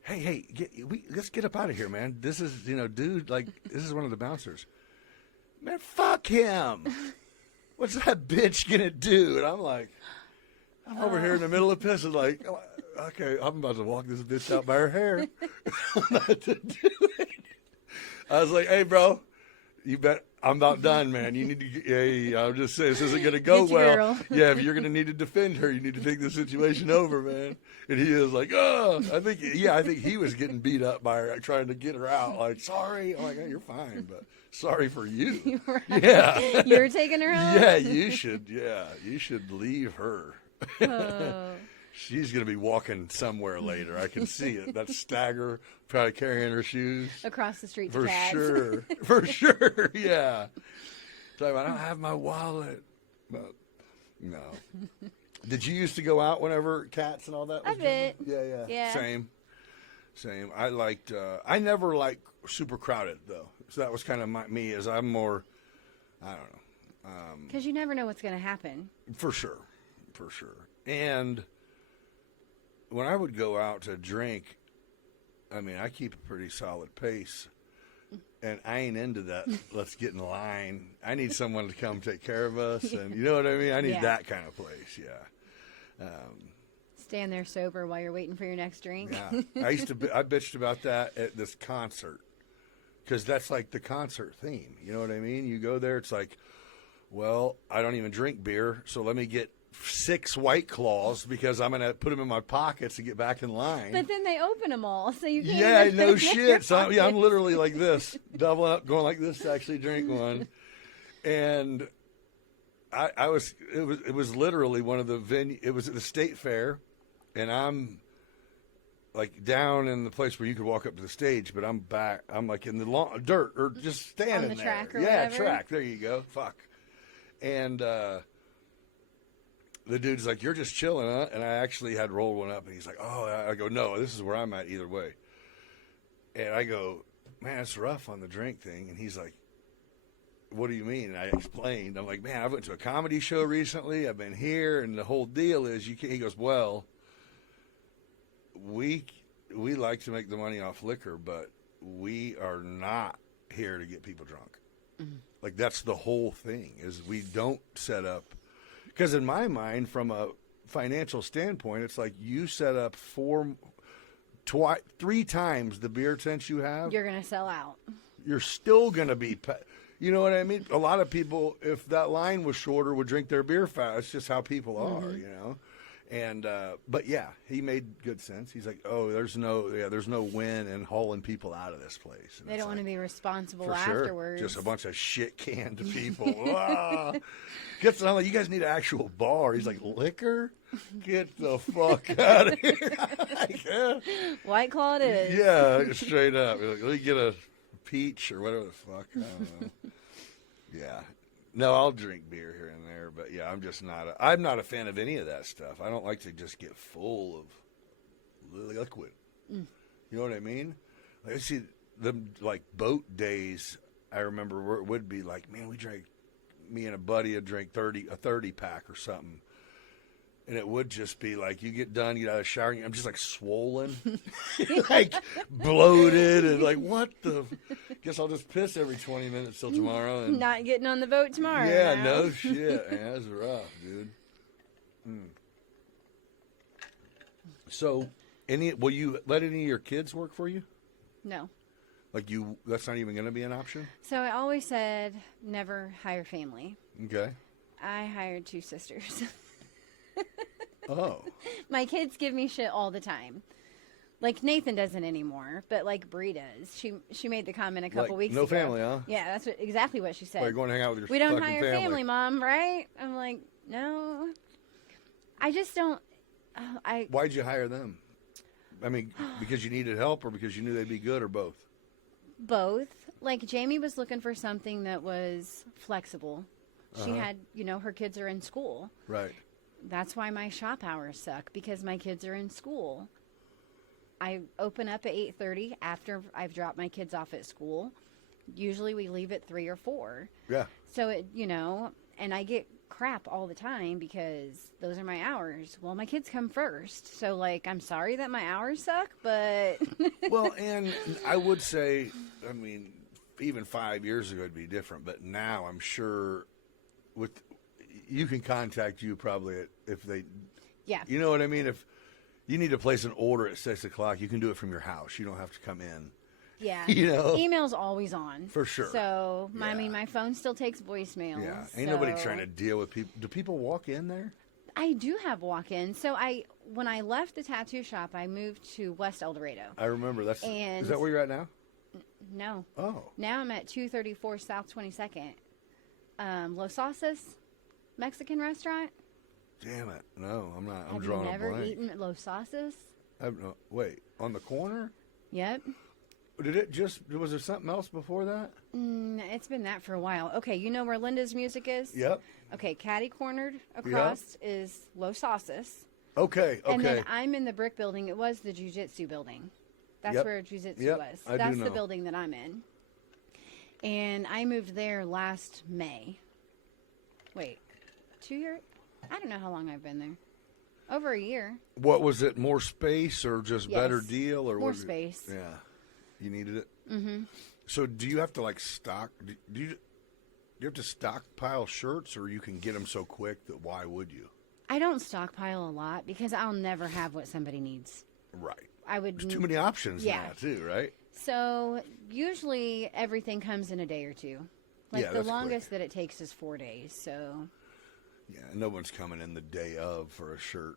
hey, let's get up out of here, man. This is, dude, this is one of the bouncers. Man, fuck him. What's that bitch gonna do? And I'm like, I'm over here in the middle of pissing, like, okay, I'm about to walk this bitch out by her hair. I'm not to do it. I was like, hey, bro, you bet. I'm about done, man. You need to. Hey, I'm just saying, this isn't gonna go well. Girl. Yeah, if you're gonna need to defend her, you need to think the situation over, man. And he was like, oh, I think he was getting beat up by her, trying to get her out. Like, sorry. I'm like, hey, you're fine, but sorry for you. Right. Yeah, you're taking her home. Yeah, you should leave her. Oh. She's going to be walking somewhere later. I can see it. That stagger, probably carrying her shoes. Across the street to For Cad's. sure. For sure, yeah. Talking about, I don't have my wallet. But, no. Did you used to go out whenever Cats and all that was A bit. Yeah. Same. I never liked super crowded, though. So that was kind of me, as I'm more, I don't know. Because you never know what's going to happen. For sure. And when I would go out to drink, I mean, I keep a pretty solid pace. And I ain't into that. Let's get in line. I need someone to come take care of us. And you know what I mean? I need that kind of place. Yeah. Stand there sober while you're waiting for your next drink. Yeah. I bitched about that at this concert. Because that's like the concert theme. You know what I mean? You go there, it's like, well, I don't even drink beer, so let me get 6 White Claws because I'm going to put them in my pockets to get back in line. But then they open them all, so you can't. Yeah, even no put them in shit. your So I'm pockets. literally like this, doubling up, going like this to actually drink one. And it was literally one of the it was at the state fair, and I'm like down in the place where you could walk up to the stage, but I'm back. I'm like in the dirt or just standing On the there. track or yeah, whatever? track. There you go. Fuck. And the dude's like, "You're just chilling, huh?" And I actually had rolled one up, and he's like, "Oh," I go, "No, this is where I'm at either way." And I go, "Man, it's rough on the drink thing." And he's like, "What do you mean?" And I explained. I'm like, "Man, I went to a comedy show recently. I've been here, and the whole deal is you can't." He goes, "Well, we like to make the money off liquor, but we are not here to get people drunk." Mm-hmm. Like, that's the whole thing, is we don't set up. Because in my mind, from a financial standpoint, it's like you set up 3 times the beer tent you have. You're gonna sell out. You're still going to be, you know what I mean? A lot of people, if that line was shorter, would drink their beer fast. It's just how people are, you know? And, but yeah, he made good sense. He's like, "Oh, there's no win in hauling people out of this place." And They it's don't want to like, be responsible for afterwards. sure. Just a bunch of shit canned people. Ah. Gets on like, "You guys need an actual bar." He's like, "Liquor? Get the fuck out of here." Like, yeah. White Claw it is. Yeah, straight up. Like, let me get a peach or whatever the fuck. I don't know. Yeah. No, I'll drink beer here and there, but yeah, I'm not a fan of any of that stuff. I don't like to just get full of liquid. You know what I mean? Like, I see them like boat days. I remember where it would be like, man, me and a buddy would drink a 30 pack or something. And it would just be like, you get done, you get out of the shower, and I'm just like swollen, like bloated, and like, what the? Guess I'll just piss every 20 minutes till tomorrow. And Not getting on the boat tomorrow. yeah, now. no shit, man. That's rough, dude. So, will you let any of your kids work for you? No. Like that's not even going to be an option? So I always said never hire family. Okay. I hired 2 sisters. Oh. My kids give me shit all the time. Like Nathan doesn't anymore, but like Bree does. She made the comment a couple weeks ago. No family, huh? Yeah, that's exactly what she said. Well, you're going to hang out with your We don't fucking hire family, Mom, right? I'm like, no. I just don't. Why'd you hire them? I mean, because you needed help or because you knew they'd be good or both? Both. Like Jamie was looking for something that was flexible. She had, her kids are in school. Right. That's why my shop hours suck, because my kids are in school. I open up at 8:30 after I've dropped my kids off at school. Usually we leave at 3 or 4. Yeah. So, and I get crap all the time because those are my hours. Well, my kids come first. So, like, I'm sorry that my hours suck, but... Well, and I would say, I mean, even 5 years ago it'd be different, but now I'm sure you can contact you probably if they... Yeah. You know what I mean? If you need to place an order at 6 o'clock, you can do it from your house. You don't have to come in. Yeah. Email's always on. For sure. So, Yeah. I mean, my phone still takes voicemails. Yeah. Ain't nobody trying to deal with people. Do people walk in there? I do have walk-ins. So, when I left the tattoo shop, I moved to West El Dorado. I remember. Is that where you're at now? No. Oh. Now I'm at 234 South 22nd. Los Sauces Mexican restaurant. Damn it. No, I'm not. I'm Have drawing you never a blank. eaten at Los Sauces? Wait, on the corner? Yep. Was there something else before that? It's been that for a while. Okay, you know where Linda's Music is? Yep. Okay, catty-cornered across is Los Sauces. Okay. And then I'm in the brick building. It was the jiu-jitsu building. That's where jiu-jitsu was. That's the building that I'm in. And I moved there last May. Wait, 2 years? I don't know how long I've been there. Over a year. What was it? More space or just Yes. better deal or More was it- space. Yeah, you needed it. Mm-hmm. So do you have to like stock? Do you have to stockpile shirts, or you can get them so quick that why would you? I don't stockpile a lot because I'll never have what somebody needs. Right. I would. There's too many options Yeah. now too, right? So usually everything comes in a day or two. Like Yeah, the that's longest that it takes is 4 days. So Yeah, no one's coming in the day of for a shirt.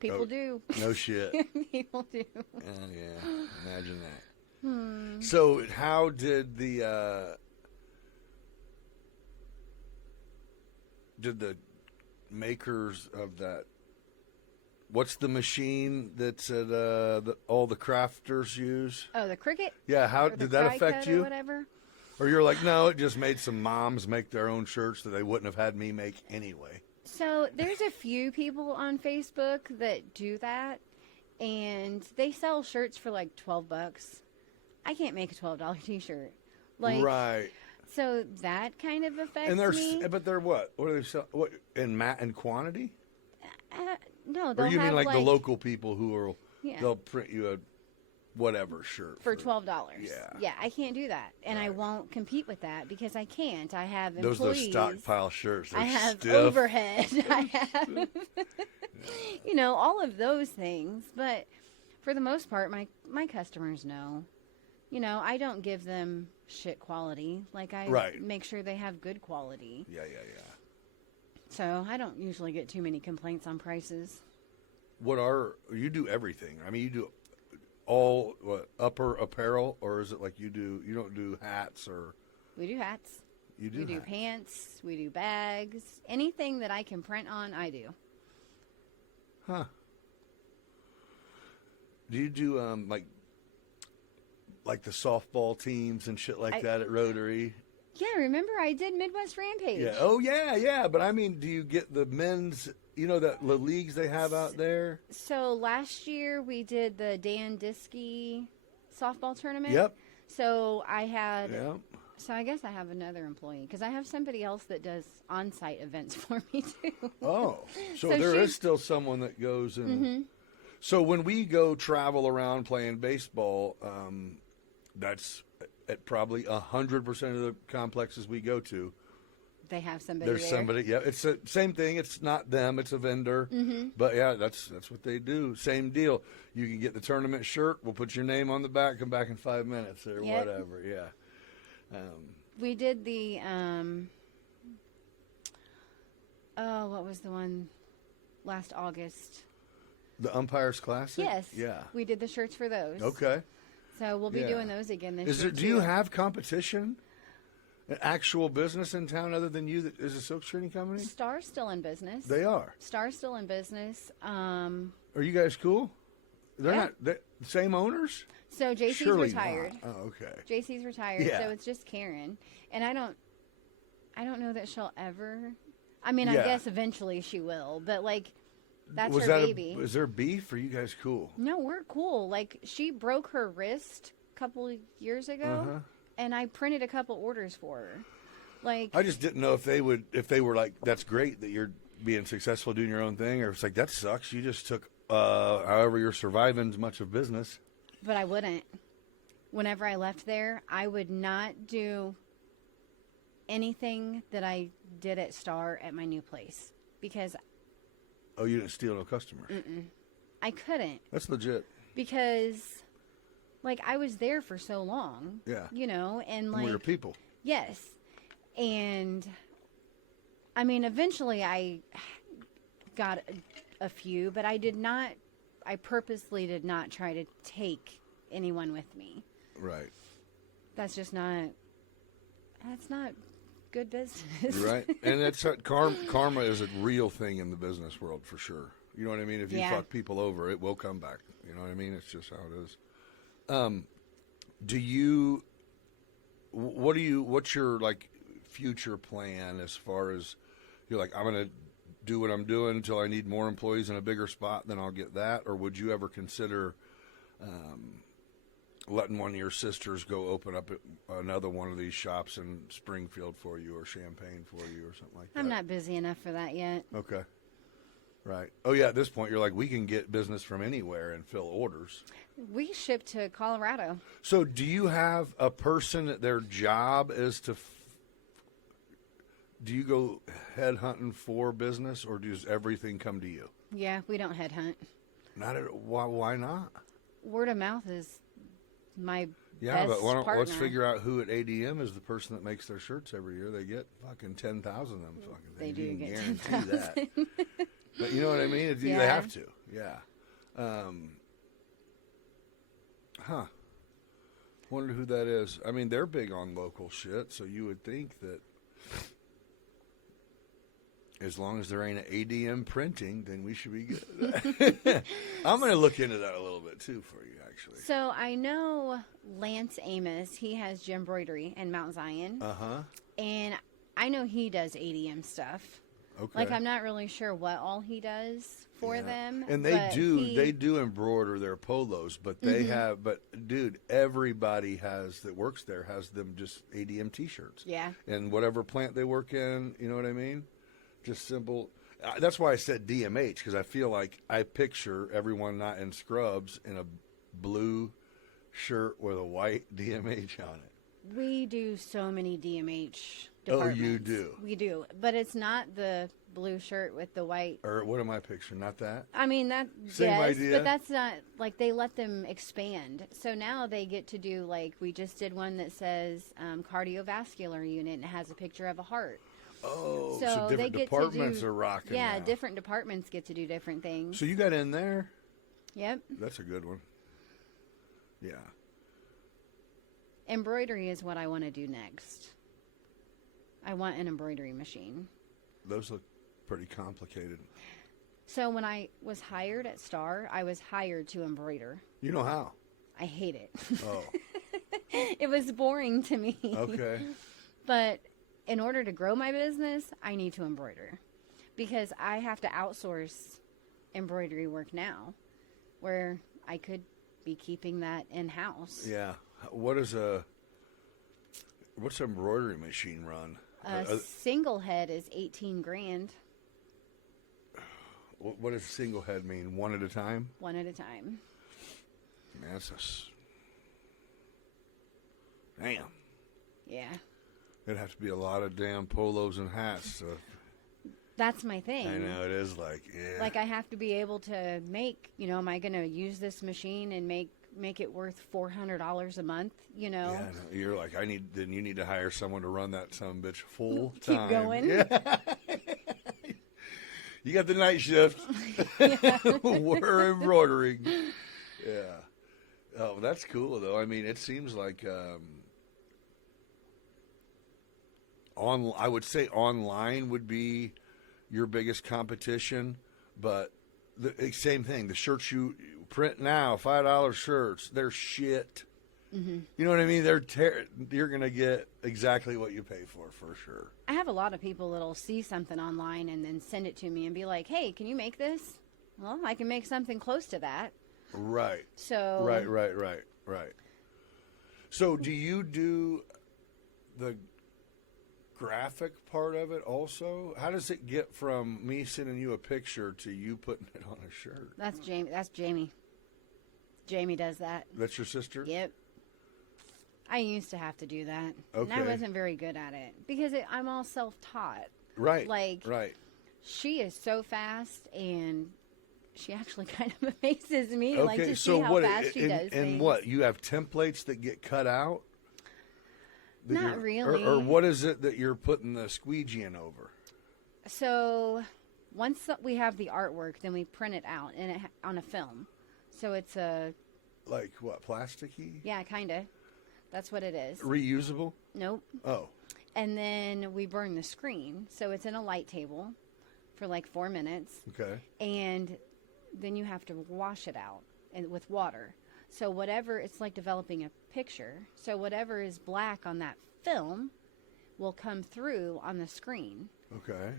people Oh, do. No shit. People do. Yeah, imagine that. So how did the makers of that? What's the machine that's at all the crafters use? Oh, the Cricut. Yeah, how Or the did that Cry affect Cut or you? whatever. Or you're like, no, it just made some moms make their own shirts that they wouldn't have had me make anyway. So there's a few people on Facebook that do that, and they sell shirts for like $12. I can't make a $12 T-shirt. Like, Right. so that kind of affects And me. but they're what? What do they sell? What in quantity? No, Or they'll you have mean like the local people who are Yeah. they'll print you a whatever shirt for $12. Yeah. Yeah, I can't do that, and I won't compete with that because I can't. I have those employees. stockpile shirts. They're I have stiff. overhead. I have, all of those things. But for the most part, my customers know. I don't give them shit quality. Like I Right. make sure they have good quality. Yeah. So I don't usually get too many complaints on prices. You do everything? I mean, you do all upper apparel, or is it like you don't do hats or We do hats. you do? We do hats? pants. We do bags. Anything that I can print on, I do. Huh? Do you do like the softball teams and shit like that at Rotary? Yeah, remember I did Midwest Rampage. Yeah. Oh yeah. But I mean, do you get the men's? The leagues they have out there. So last year we did the Dan Diskey softball tournament. Yep. So I had. Yeah. So I guess I have another employee because I have somebody else that does on-site events for me too. Oh, so So there is she's- still someone that goes and. So when we go travel around playing baseball, that's at probably 100% of the complexes we go to. They have somebody There's there. somebody. Yeah, it's the same thing. It's not them. It's a vendor. But yeah, that's what they do. Same deal. You can get the tournament shirt. We'll put your name on the back. Come back in 5 minutes or Yep. whatever. Yeah. We did the what was the one last August? The Umpires Classic. Yes. Yeah. We did the shirts for those. Okay. So we'll be Yeah. doing those again this Is year. there? Do you too. have competition? An actual business in town other than you that is a silk screening company? Star's still in business. They are. Star's still in business. Are you guys cool? They're Yeah. not the same owners? So JC's Surely retired. not. Oh, okay. JC's retired, Yeah. so it's just Karen. And I don't know that she'll ever. I mean, Yeah. I guess eventually she will, but like that's Was her that baby. is there beef? Or are you guys cool? No, we're cool. Like she broke her wrist a couple of years ago, and I printed a couple orders for her. Like I just didn't know if they were like, that's great that you're being successful doing your own thing, or it's like, that sucks. You just took, however you're surviving much of business. But I wouldn't. Whenever I left there, I would not do anything that I did at Star at my new place because Oh, you didn't steal no customers. I couldn't. That's legit. Because like I was there for so long. Yeah. And like We're people. yes. And I mean eventually I got a few, but I purposely did not try to take anyone with me. Right. That's not good business. You're right. And that's karma is a real thing in the business world for sure. You know what I mean? If you Yeah. fuck people over, it will come back. You know what I mean? It's just how it is. What's your like future plan as far as you're like, I'm going to do what I'm doing until I need more employees in a bigger spot, then I'll get that? Or would you ever consider letting one of your sisters go open up another one of these shops in Springfield for you or Champaign for you or something like that? I'm not busy enough for that yet. Okay. Right. Oh, yeah, at this point, you're like, we can get business from anywhere and fill orders. We ship to Colorado. So do you have a person that their job is to do you go headhunting for business, or does everything come to you? Yeah, we don't headhunt. Why not? Word of mouth is my Yeah, best but why don't, partner. let's figure out who at ADM is the person that makes their shirts every year. They get fucking 10,000 of them fucking things. They do You can get guarantee 10,000. that. But you know what I mean? They Yeah. have to. Yeah. Wonder who that is. I mean, they're big on local shit, so you would think that as long as there ain't an ADM printing, then we should be good. I'm going to look into that a little bit too for you, actually. So I know Lance Amos. He has Gembroidery in Mount Zion. And I know he does ADM stuff. Okay. Like, I'm not really sure what all he does for them. And but they do embroider their polos, but they have, but dude, everybody that works there has them just ADM t-shirts. Yeah. And whatever plant they work in, you know what I mean? Just simple. That's why I said DMH, because I feel like I picture everyone not in scrubs in a blue shirt with a white DMH on it. We do so many DMH Oh, departments. you do? We do. But it's not the blue shirt with the white. Or what am I picturing? Not that? I mean, that, Same yes, idea. but that's not, like, they let them expand. So now they get to do, like, we just did one that says cardiovascular unit, and it has a picture of a heart. Oh, So so they different get to departments do- are rocking Yeah, now. different departments get to do different things. So you got in there? Yep. That's a good one. Yeah. Embroidery is what I want to do next. I want an embroidery machine. Those look pretty complicated. So when I was hired at Star, I was hired to embroider. You know how? I hate it. Oh, It was boring to me. okay. But in order to grow my business, I need to embroider. Because I have to outsource embroidery work now, where I could be keeping that in-house. Yeah. What's an embroidery machine run? A single head is 18 grand, What does single head mean? One at a time? one at a time. Man, damn. Yeah. It'd have to be a lot of damn polos and hats. So. That's my thing. I know, it is like, yeah. Like, I have to be able to make, am I going to use this machine and make it worth $400 a month, Yeah, no, you're like, then you need to hire someone to run that son of a bitch full Keep time. going. Yeah. You got the night shift. We're embroidering. Yeah. Oh, that's cool though. I mean, it seems like I would say online would be your biggest competition, but the same thing. The shirts you print now, $5 shirts, they're shit. Mm-hmm. You know what I mean? You're gonna get exactly what you pay for sure. I have a lot of people that'll see something online and then send it to me and be like, hey, can you make this? Well, I can make something close to that. Right. So. Right. So do you do the graphic part of it also? How does it get from me sending you a picture to you putting it on a shirt? That's Jamie. Jamie does that. That's your sister? Yep. I used to have to do that. Okay. And I wasn't very good at it because I'm all self-taught. Right. Right. She is so fast, and she actually kind of amazes me. Okay, Like, to so see how what? fast she does And things. what? You have templates that get cut out? Not really. Or what is it that you're putting the squeegee in over? So once we have the artwork, then we print it out on a film. So it's Like what? Plasticky? yeah, kind of. That's what it is. Reusable? Nope. Oh. And then we burn the screen. So it's in a light table for like 4 minutes. Okay. And then you have to wash it out with water. So whatever, it's like developing a picture. So whatever is black on that film will come through on the screen. Okay.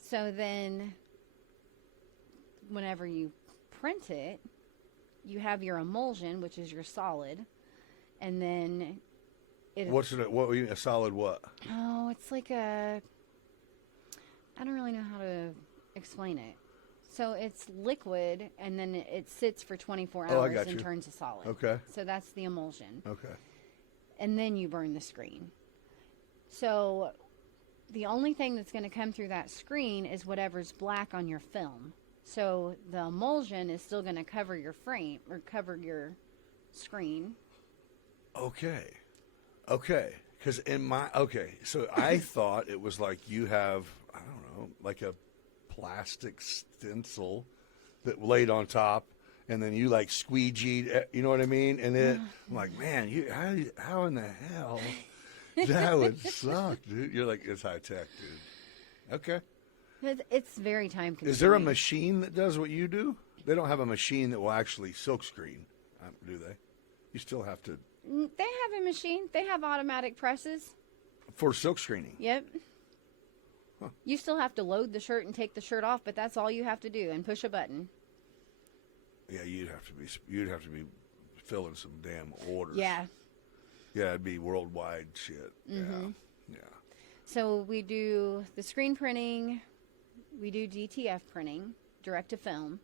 So then whenever you print it, you have your emulsion, which is your solid. And then a solid what? Oh, it's like I don't really know how to explain it. So it's liquid, and then it sits for 24 Oh, I hours got and you. turns to solid. Okay. So that's the emulsion. Okay. And then you burn the screen. So the only thing that's going to come through that screen is whatever's black on your film. So the emulsion is still going to cover your frame or cover your screen. Okay. Because so I thought it was like you have, I don't know, like a plastic stencil that laid on top, and then you like squeegeed, you know what I mean? And I'm like, man, how in the hell? That would suck, dude. You're like, it's high tech, dude. Okay. It's very time consuming. Is there a machine that does what you do? They don't have a machine that will actually silkscreen, do they? You still have to. They have a machine. They have automatic presses. For silk screening. Yep. Huh. You still have to load the shirt and take the shirt off, but that's all you have to do, and push a button. Yeah, you'd have to be filling some damn orders. Yeah. Yeah, it'd be worldwide shit. Mm-hmm. Yeah. So we do the screen printing, we do DTF printing, direct to film.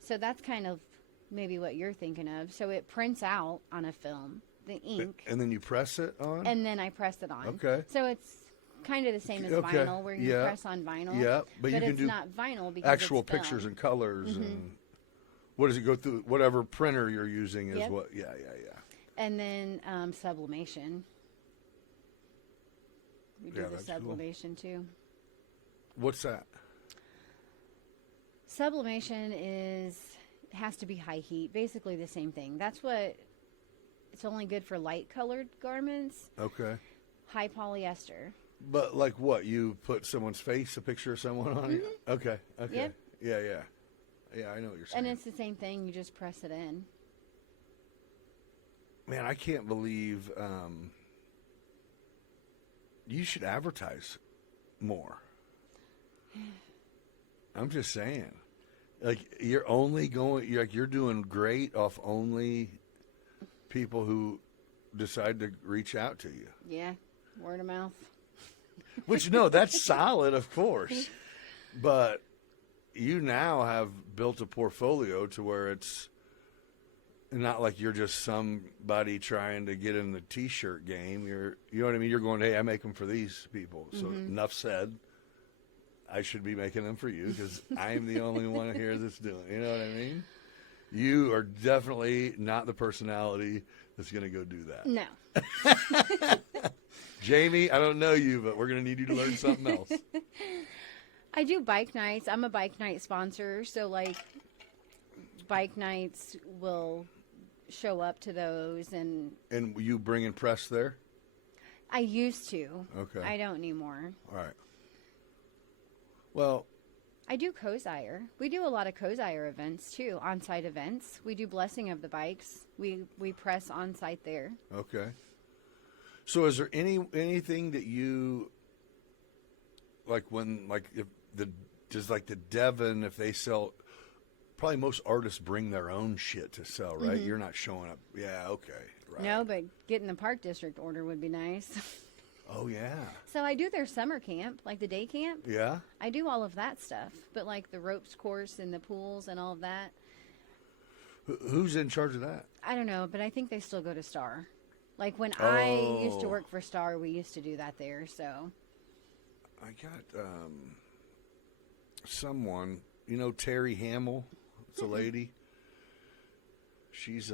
So that's kind of maybe what you're thinking of. So it prints out on a film, the ink. And then you press it on? And then I press it on. Okay. So it's kind of the same as Okay. vinyl, where you Yeah. press on vinyl. Yeah, but you can it's do not vinyl because actual it's film. pictures and colors. Mm-hmm. And what does it go through? Whatever printer you're using is Yep. what? Yeah. And then sublimation. We do Yeah, the that's cool. sublimation too. What's that? Sublimation has to be high heat. Basically the same thing. That's what it's only good for light colored garments. Okay. High polyester. But like what? You put someone's face, a picture of someone on it? Okay. Yep. Yeah, I know what you're saying. And it's the same thing. You just press it in. Man, I can't believe you should advertise more. I'm just saying. Like you're doing great off only people who decide to reach out to you. Yeah. Word of mouth. Which no, that's solid, of course. But you now have built a portfolio to where it's not like you're just somebody trying to get in the T-shirt game. You know what I mean? You're going, hey, I make them for these people. So enough said. I should be making them for you because I'm the only one here that's doing it. You know what I mean? You are definitely not the personality that's going to go do that. No. Jamie, I don't know you, but we're going to need you to learn something else. I do bike nights. I'm a bike night sponsor. So, like, bike nights will show up to those. And you bring in press there? I used to. Okay. I don't anymore. All right. Well, I do co-sire. We do a lot of co-sire events, too, on-site events. We do blessing of the bikes. We press on-site there. okay. So is there anything that you, like when, like if the Devon, if they sell, probably most artists bring their own shit to sell, right? You're not showing up. Yeah, okay. Right. No, but getting the Park District order would be nice. Oh, yeah. So I do their summer camp, like the day camp. Yeah? I do all of that stuff. But like the ropes course and the pools and all of that, Who's in charge of that? I don't know, but I think they still go to Star. Like when I used to work for Star, we used to do that there, so. I got someone, you know, Terry Hamill. It's a lady. She's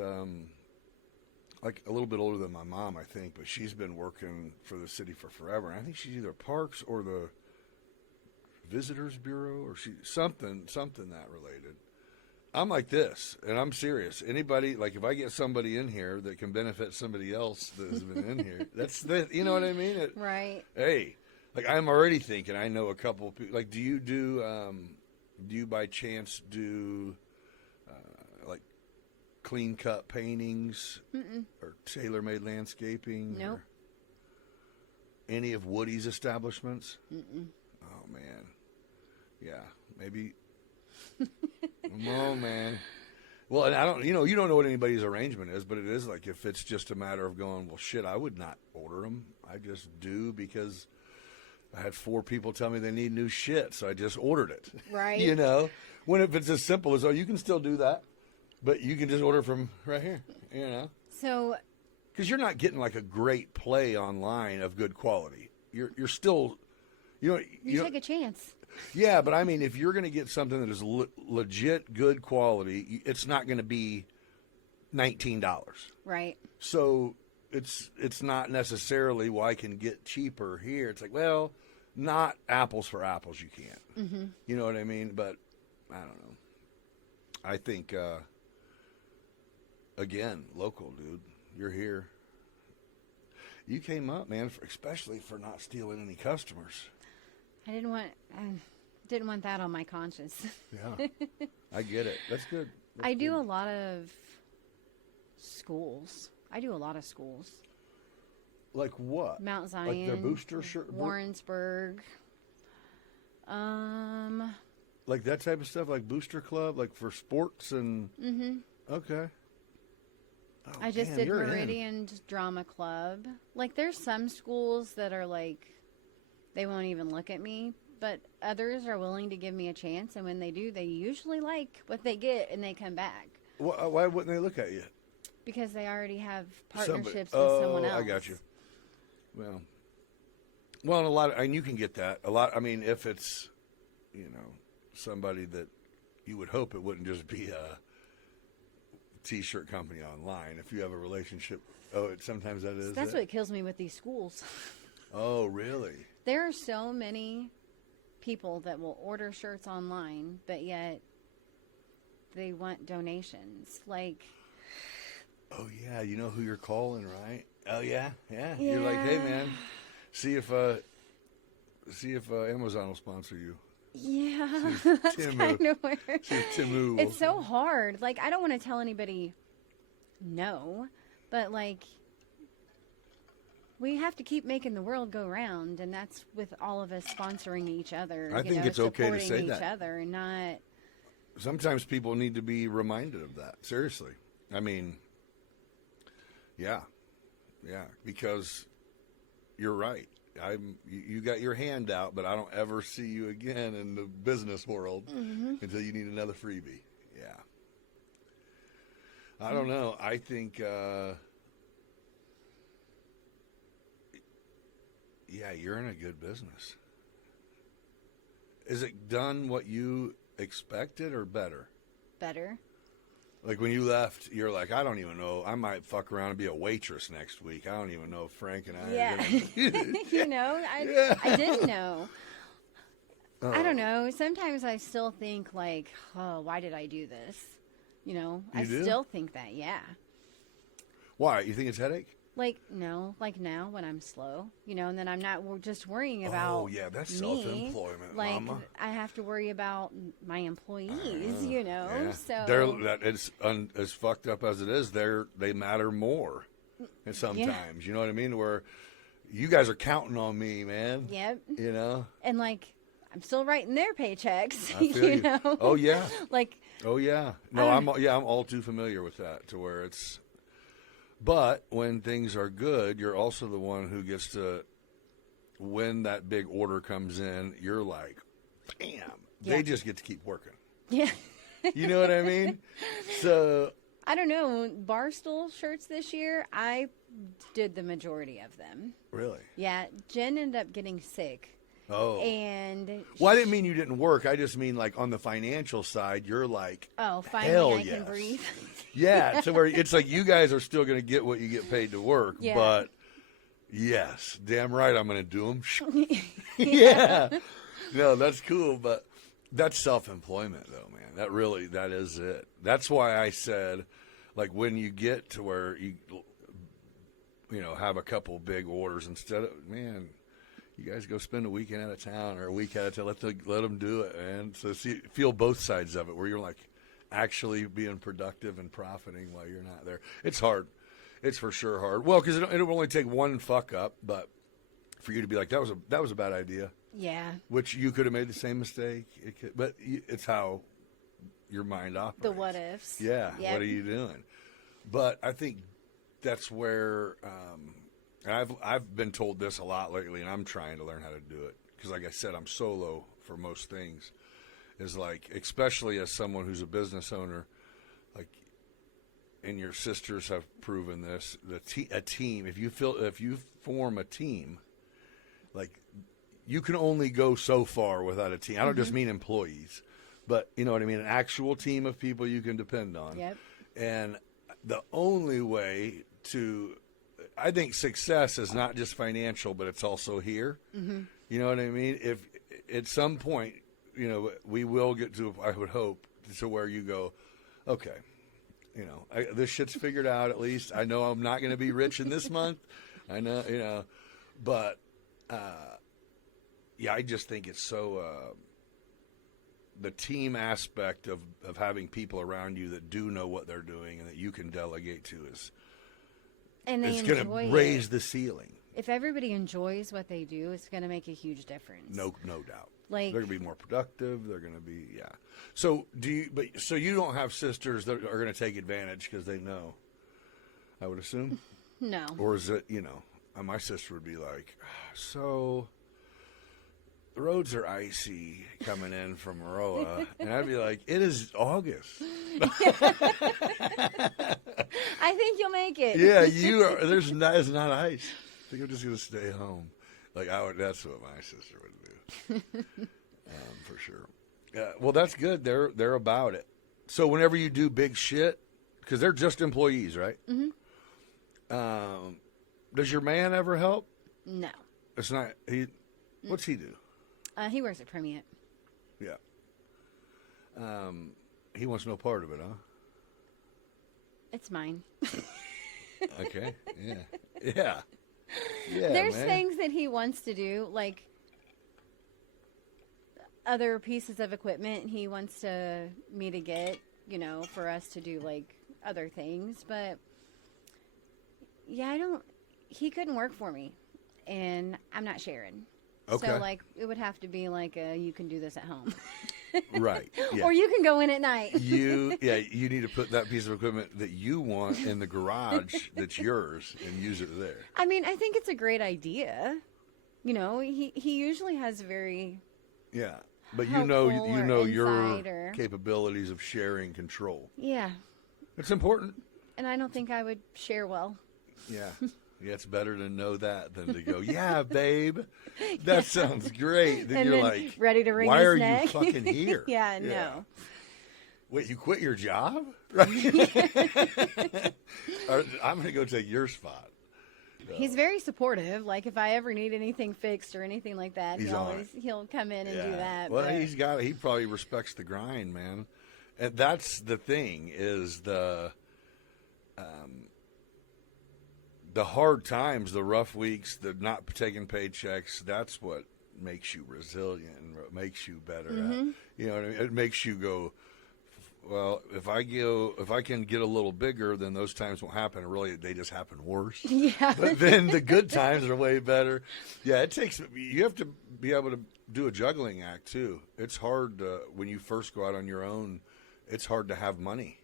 like a little bit older than my mom, I think, but she's been working for the city for forever. And I think she's either Parks or the Visitors Bureau or something that related. I'm like this, and I'm serious. Anybody, like if I get somebody in here that can benefit somebody else that has been in here, you know what I mean? Right. Hey, like I'm already thinking I know a couple of people. Like, do you by chance do like clean cut paintings or tailor-made landscaping? Nope. Or any of Woody's establishments? Oh, man. Yeah, maybe. Oh, man. Well, and I don't, you don't know what anybody's arrangement is, but it is like if it's just a matter of going, well, shit, I would not order them. I just do because I had 4 people tell me they need new shit, so I just ordered it. Right. You know, when if it's as simple as, oh, you can still do that, but you can just order from right here, you know. So, because you're not getting like a great play online of good quality. You're still, you take a chance. Yeah, but I mean, if you're going to get something that is legit good quality, it's not going to be $19. Right. So it's not necessarily, well, I can get cheaper here. It's like, well, not apples for apples, you can't. Mm-hmm. You know what I mean? But I don't know. I think, again, local, dude. You're here. You came up, man, especially for not stealing any customers. I didn't want that on my conscience. Yeah, I get it. That's good. I do a lot of schools. Like what? Mount Zion, like the booster shirt, Warrensburg. Like that type of stuff, like booster club, like for sports and. Mm-hmm. Okay. Oh, I just damn, did you're Meridian Drama Club. Like, there's some schools that are like, they won't even look at me, but others are willing to give me a chance, and when they do, they usually like what they get, and they come back. Why wouldn't they look at you? Because they already have partnerships with someone else. I got you. Well, and a lot, and you can get that a lot. I mean, if it's, somebody that you would hope it wouldn't just be a T-shirt company online. If you have a relationship, sometimes that is. That's what kills me with these schools. Oh, really? There are so many people that will order shirts online, but yet they want donations. Like, oh yeah, you know who you're calling, right? Oh yeah. You're like, hey man, see if Amazon will sponsor you. Yeah, that's kind of weird. It's so hard. Like, I don't want to tell anybody no, but like, we have to keep making the world go round, and that's with all of us sponsoring each other. I think it's okay to say supporting that. Each other, and not. Sometimes people need to be reminded of that. Seriously, I mean, yeah, because you're right. You got your hand out, but I don't ever see you again in the business world until you need another freebie. Yeah. I don't know. I think, you're in a good business. Is it done what you expected or better? Better. Like when you left, you're like, I don't even know. I might fuck around and be a waitress next week. I don't even know if Frank and I are gonna... I didn't know. I don't know. Sometimes I still think like, oh, why did I do this? I still think that, yeah. Why? You think it's headache? Like, no, like now when I'm slow, and then I'm not just worrying about oh, yeah, that's me. Self-employment, like, mama. I have to worry about my employees, Yeah. so. That is as fucked up as it is, they matter more sometimes. You know what I mean? Where you guys are counting on me, man. Yep. And like, I'm still writing their paychecks, I feel you. know? Oh, yeah. Like. Oh, yeah. No, I'm all too familiar with that to where it's. But when things are good, you're also the one who gets to, when that big order comes in, you're like, bam, they just get to keep working. Yeah. You know what I mean? So. I don't know. Barstool shirts this year, I did the majority of them. Really? Yeah. Jen ended up getting sick. Oh. And well, I didn't mean you didn't work. I just mean like on the financial side, you're like, oh, finally hell I can breathe. Yeah, so where it's like you guys are still going to get what you get paid to work, but yes, damn right I'm going to do them. Yeah. No, that's cool, but that's self-employment though, man. That is it. That's why I said, like, when you get to where you have a couple big orders instead of, man, you guys go spend a weekend out of town or a week out of town. Let them do it, man. So feel both sides of it, where you're like actually being productive and profiting while you're not there. It's hard. It's for sure hard. Well, because it will only take one fuck up, but for you to be like, that was a bad idea. Yeah. Which you could have made the same mistake. But it's how your mind operates. The what ifs. Yeah. Yep. What are you doing? But I think that's where. And I've been told this a lot lately, and I'm trying to learn how to do it. because like I said, I'm solo for most things, is like, especially as someone who's a business owner, like, and your sisters have proven this, a team, if you form a team, like, you can only go so far without a team. I don't just mean employees, but you know what I mean? An actual team of people you can depend on. Yep. And the only way I think success is not just financial, but it's also here. Mm-hmm. You know what I mean? If at some point, you know, we will get to, I would hope, to where you go, okay, you know, this shit's figured out at least. I know I'm not going to be rich in this month. I know, you know, but, yeah, I just think it's so, the team aspect of having people around you that do know what they're doing and that you can delegate to is, and it's going to raise the ceiling. If everybody enjoys what they do, it's going to make a huge difference. No doubt. Like, they're going to be more productive. They're going to be, yeah. So so you don't have sisters that are going to take advantage because they know, I would assume? No. Or is it, you know, my sister would be like, so the roads are icy coming in from Maroa. And I'd be like, it is August. I think you'll make it. Yeah, it's not ice. I think I'm just going to stay home. Like, that's what my sister would do. For sure. Yeah, well, that's good. They're about it. So whenever you do big shit, because they're just employees, right? Mm-hmm. Does your man ever help? No. It's not, what's he do? He works at Premium. Yeah. He wants no part of it, huh? It's mine. Okay. Yeah. Yeah. Yeah. There's man. things that he wants to do, like other pieces of equipment he wants me to get, you know, for us to do like other things. But yeah, he couldn't work for me, and I'm not sharing. Okay. So like it would have to be like you can do this at home. Right. Yeah. Or you can go in at night. You need to put that piece of equipment that you want in the garage that's yours and use it there. I mean, I think it's a great idea. You know, he usually has very but you know your or... capabilities of sharing control. Yeah. It's important. And I don't think I would share well. Yeah. Yeah, it's better to know that than to go, yeah, babe, that sounds great. Then you're like, ready to wring why his are neck? you fucking here? Yeah, no. Wait, you quit your job? Right? I'm going to go take your spot. He's very supportive. Like if I ever need anything fixed or anything like that, he'll come in and do that. Well, he probably respects the grind, man. And that's the thing is the hard times, the rough weeks, the not taking paychecks, that's what makes you resilient and what makes you better. Mm-hmm. You know what I mean? It makes you go, well, if I can get a little bigger, then those times won't happen. Really, they just happen worse. Yeah. But then the good times are way better. Yeah, you have to be able to do a juggling act too. It's hard when you first go out on your own. It's hard to have money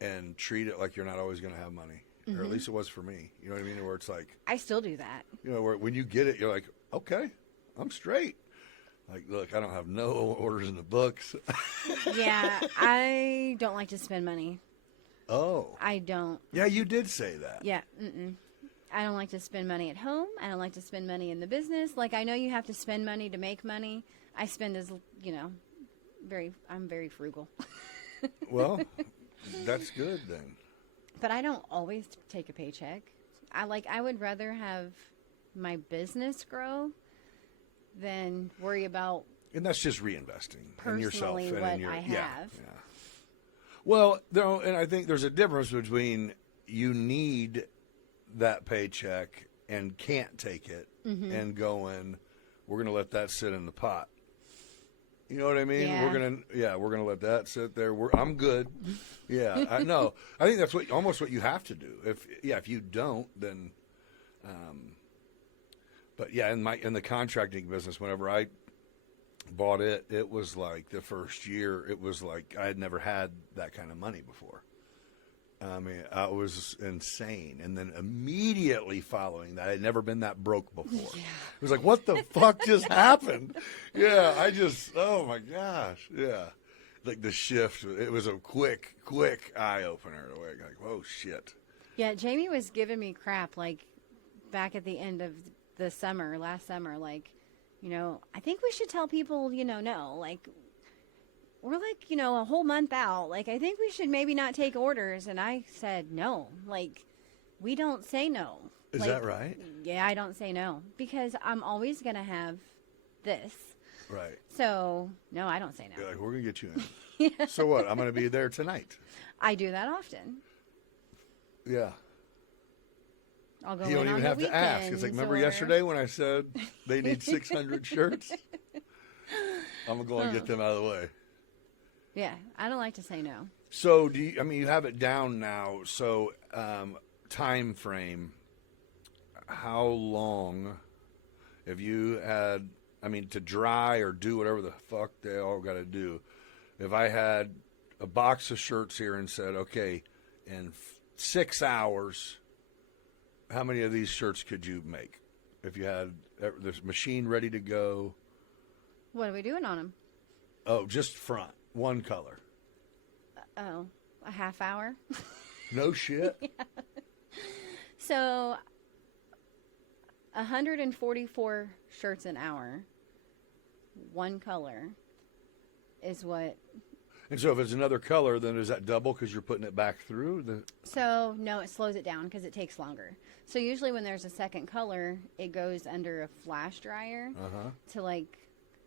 and treat it like you're not always going to have money. Mm-hmm. Or at least it was for me. You know what I mean? Where it's like, I still do that. You know, where when you get it, you're like, okay, I'm straight. Like, look, I don't have no orders in the books. Yeah, I don't like to spend money. Oh. I don't. Yeah, you did say that. Yeah. I don't like to spend money at home. I don't like to spend money in the business. Like, I know you have to spend money to make money. I spend as, you know, I'm very frugal. Well, that's good then. But I don't always take a paycheck. I would rather have my business grow than worry about. And that's just reinvesting in yourself and what in your. I have. Yeah. Well, and I think there's a difference between you need that paycheck and can't take it, and going, we're going to let that sit in the pot. You know what I mean? Yeah. We're gonna let that sit there. I'm good. Yeah, I know. I think that's almost what you have to do. If you don't, then, but yeah, in the contracting business, whenever I bought it, it was like the first year, it was like I had never had that kind of money before. I mean, I was insane. And then immediately following that, I had never been that broke before. Yeah. It was like, what the fuck just happened? Yeah, oh my gosh. Yeah. Like the shift, it was a quick eye opener. Like, whoa, shit. Yeah, Jamie was giving me crap, like, back at the end of the summer, last summer, like, you know, I think we should tell people, you know, no, like, we're like, you know, a whole month out. Like, I think we should maybe not take orders. And I said, no, like, we don't say no. Is like, that right? Yeah, I don't say no because I'm always going to have this. Right. So, no, I don't say no. You're like, we're going to get you in. Yeah. So what? I'm going to be there tonight. I do that often. Yeah. I'll go You in don't on even the have to ask. It's like, remember yesterday when I said they need 600 shirts? I'm going to go and get them out of the way. Yeah, I don't like to say no. So you have it down now. So time frame, how long have you had, to dry or do whatever the fuck they all got to do? If I had a box of shirts here and said, okay, in 6 hours, how many of these shirts could you make? If you had this machine ready to go. What are we doing on them? Oh, just front. One color. Oh, a half hour? No shit? Yeah. So, 144 shirts an hour, one color, is what... And so if it's another color, then is that double because you're putting it back through? So, no, it slows it down because it takes longer. So usually when there's a second color, it goes under a flash dryer to, like,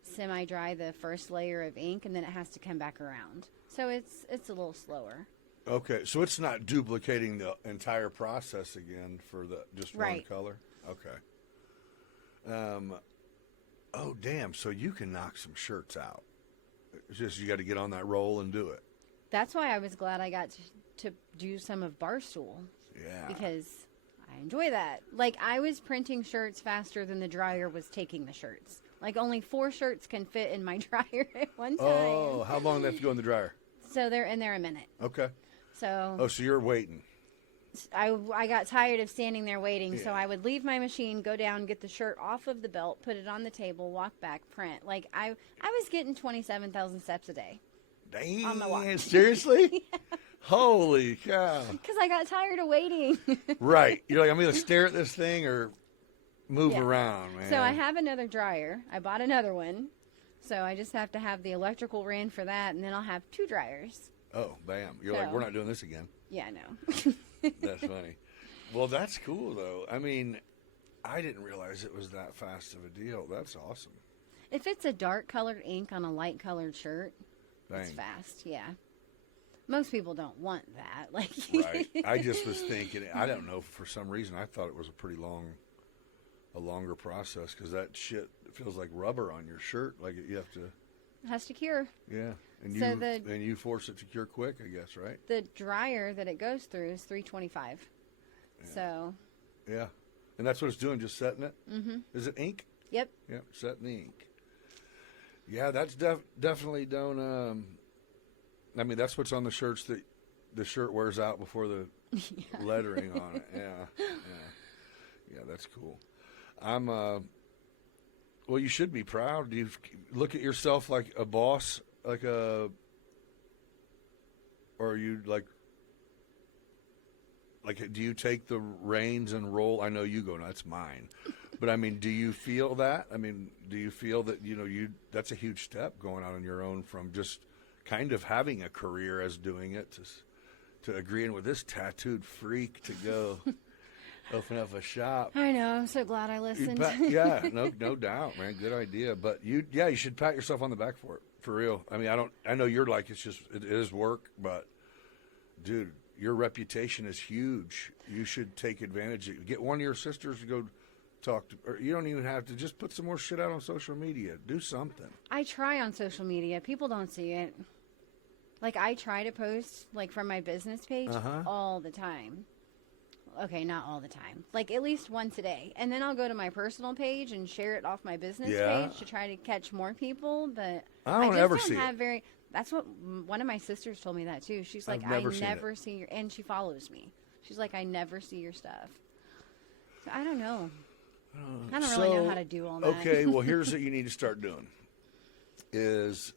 semi-dry the first layer of ink, and then it has to come back around. So it's a little slower. Okay, so it's not duplicating the entire process again for the just one color? Okay. Oh, damn, so you can knock some shirts out. It's just you got to get on that roll and do it. That's why I was glad I got to do some of Barstool. Yeah. Because I enjoy that. Like, I was printing shirts faster than the dryer was taking the shirts. Like, only 4 shirts can fit in my dryer at one time. Oh, how long do they have to go in the dryer? So they're in there a minute. Okay. So. Oh, so you're waiting. I got tired of standing there waiting, so I would leave my machine, go down, get the shirt off of the belt, put it on the table, walk back, print. Like, I was getting 27,000 steps a day. Damn. On my watch. Seriously? Yeah. Holy cow. Because I got tired of waiting. Right. You're like, I'm going to stare at this thing or move around, man. So I have another dryer. I bought another one. So I just have to have the electrical ran for that, and then I'll have 2 dryers. Oh, bam. You're like, we're not doing this again. Yeah, I know. That's funny. Well, that's cool, though. I didn't realize it was that fast of a deal. That's awesome. If it's a dark colored ink on a light colored shirt, it's Dang. fast, yeah. Most people don't want that. Like, right. I just was thinking, I don't know, for some reason, I thought it was a longer process because that shit feels like rubber on your shirt. Like you have to. It has to cure. Yeah. And you force it to cure quick, I guess, right? The dryer that it goes through is 325. Yeah. So. Yeah. And that's what it's doing, just setting it? Mm-hmm. Is it ink? Yep. Yep, setting the ink. Yeah, that's definitely don't... that's what's on the shirts that the shirt wears out before the lettering on it. Yeah. Yeah, that's cool. Well, you should be proud. Do you look at yourself like a boss, or are you like, do you take the reins and roll? I know you go, no, that's mine. But do you feel that? Do you feel that, that's a huge step going out on your own from just kind of having a career as doing it to agreeing with this tattooed freak to go open up a shop. I know. I'm so glad I listened. Yeah, no doubt, man. Good idea. But you should pat yourself on the back for it, for real. I know you're like, it is work, but dude, your reputation is huge. You should take advantage of it. Get one of your sisters to go talk to, or you don't even have to, just put some more shit out on social media. Do something. I try on social media. People don't see it. Like, I try to post, like, from my business page all the time. Okay, not all the time. Like, at least once a day. And then I'll go to my personal page and share it off my business page to try to catch more people. But I don't ever just see don't have it. That's what one of my sisters told me that too. She's like, I've never seen never see your, and she follows me. She's like, I never see your stuff. So I don't know. I don't really know how to do all that. Okay, well, here's what you need to start doing is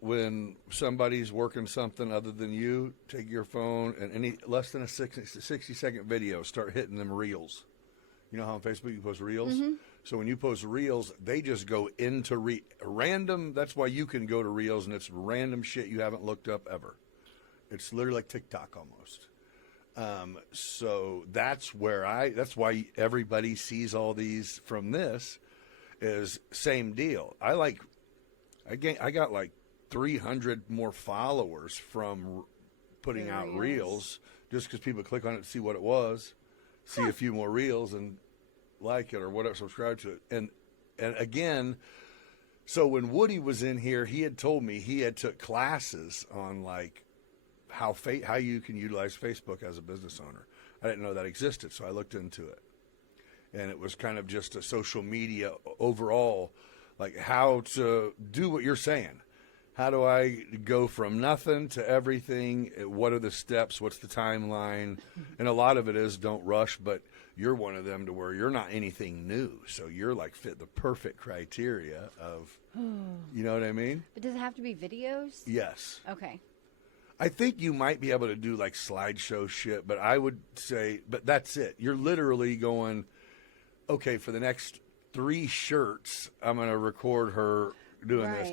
when somebody's working something other than you, take your phone and any less than a 60-second video, start hitting them reels. You know how on Facebook you post reels? Mm-hmm. So when you post reels, they just go into random. That's why you can go to reels and it's random shit you haven't looked up ever. It's literally like TikTok almost. So that's why everybody sees all these from this is same deal. I got like 300 more followers from putting out reels just because people click on it to see what it was, see a few more reels and like it or whatever, subscribe to it. And again, so when Woody was in here, he had told me he had took classes on like how you can utilize Facebook as a business owner. I didn't know that existed, so I looked into it. And it was kind of just a social media overall, like how to do what you're saying. How do I go from nothing to everything? What are the steps? What's the timeline? And a lot of it is don't rush, but you're one of them to where you're not anything new. So you're like fit the perfect criteria of, you know what I mean? But does it have to be videos? Yes. Okay. I think you might be able to do like slideshow shit, but I would say, but that's it. You're literally going, okay, for the next 3 shirts, I'm going to record her doing this.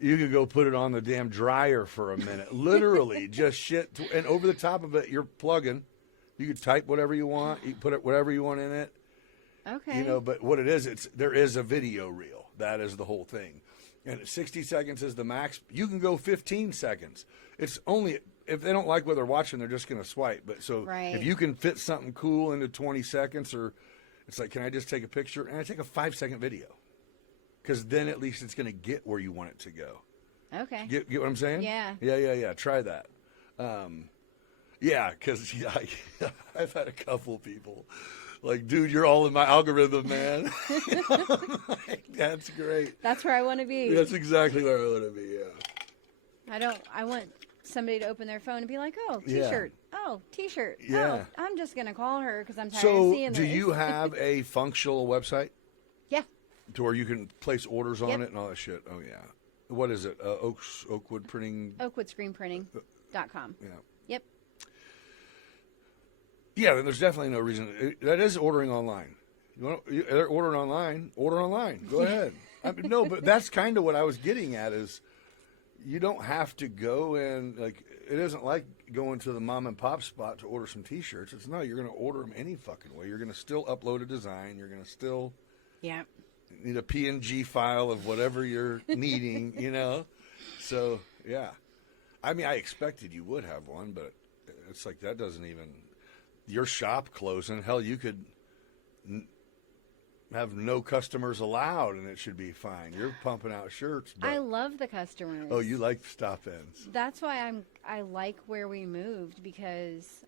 You could go put it on the damn dryer for a minute. Literally, just shit. And over the top of it, you're plugging. You could type whatever you want. You can put it whatever you want in it. Okay. You know, but what it is, there is a video reel. That is the whole thing. And 60 seconds is the max. You can go 15 seconds. It's only, if they don't like what they're watching, they're just going to swipe. But so if you can fit something cool into 20 seconds, or it's like, can I just take a picture? And I take a 5-second video. Because then at least it's going to get where you want it to go. Okay. Get what I'm saying? Yeah. Yeah. Try that. Yeah, because I've had a couple people like, dude, you're all in my algorithm, man. Like, that's great. That's where I want to be. That's exactly where I want to be, yeah. I want somebody to open their phone and be like, oh, T-shirt. Yeah. Oh, T-shirt. Yeah. Oh, I'm just going to call her because I'm tired of seeing this. So do you have a functional website? Yeah. To where you can place orders on it and all that shit? Oh, yeah. What is it? Oakwood Printing? Oakwood Screen Printing.com. Yeah. Yep. Yeah, then there's definitely no reason. That is ordering online. They're ordering online. Order online. Go ahead. I mean, no, but that's kind of what I was getting at is you don't have to go and, like, it isn't like going to the mom and pop spot to order some T-shirts. It's no, you're going to order them any fucking way. You're going to still upload a design. You're going to still need a PNG file of whatever you're needing, you know? So, yeah. I mean, I expected you would have one, but it's like that doesn't even... Your shop closing, hell, you could have no customers allowed, and it should be fine. You're pumping out shirts. But, I love the customers. Oh, you like stop-ins. That's why I like where we moved because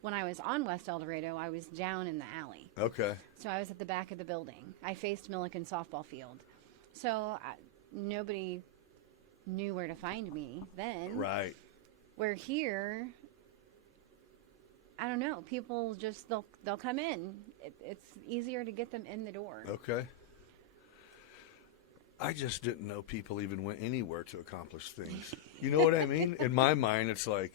when I was on West El Dorado, I was down in the alley. Okay. So I was at the back of the building. I faced Milliken softball field. So nobody knew where to find me then. Right. Where here... I don't know. People just they'll come in. It's easier to get them in the door. Okay. I just didn't know people even went anywhere to accomplish things. You know what I mean? In my mind, it's like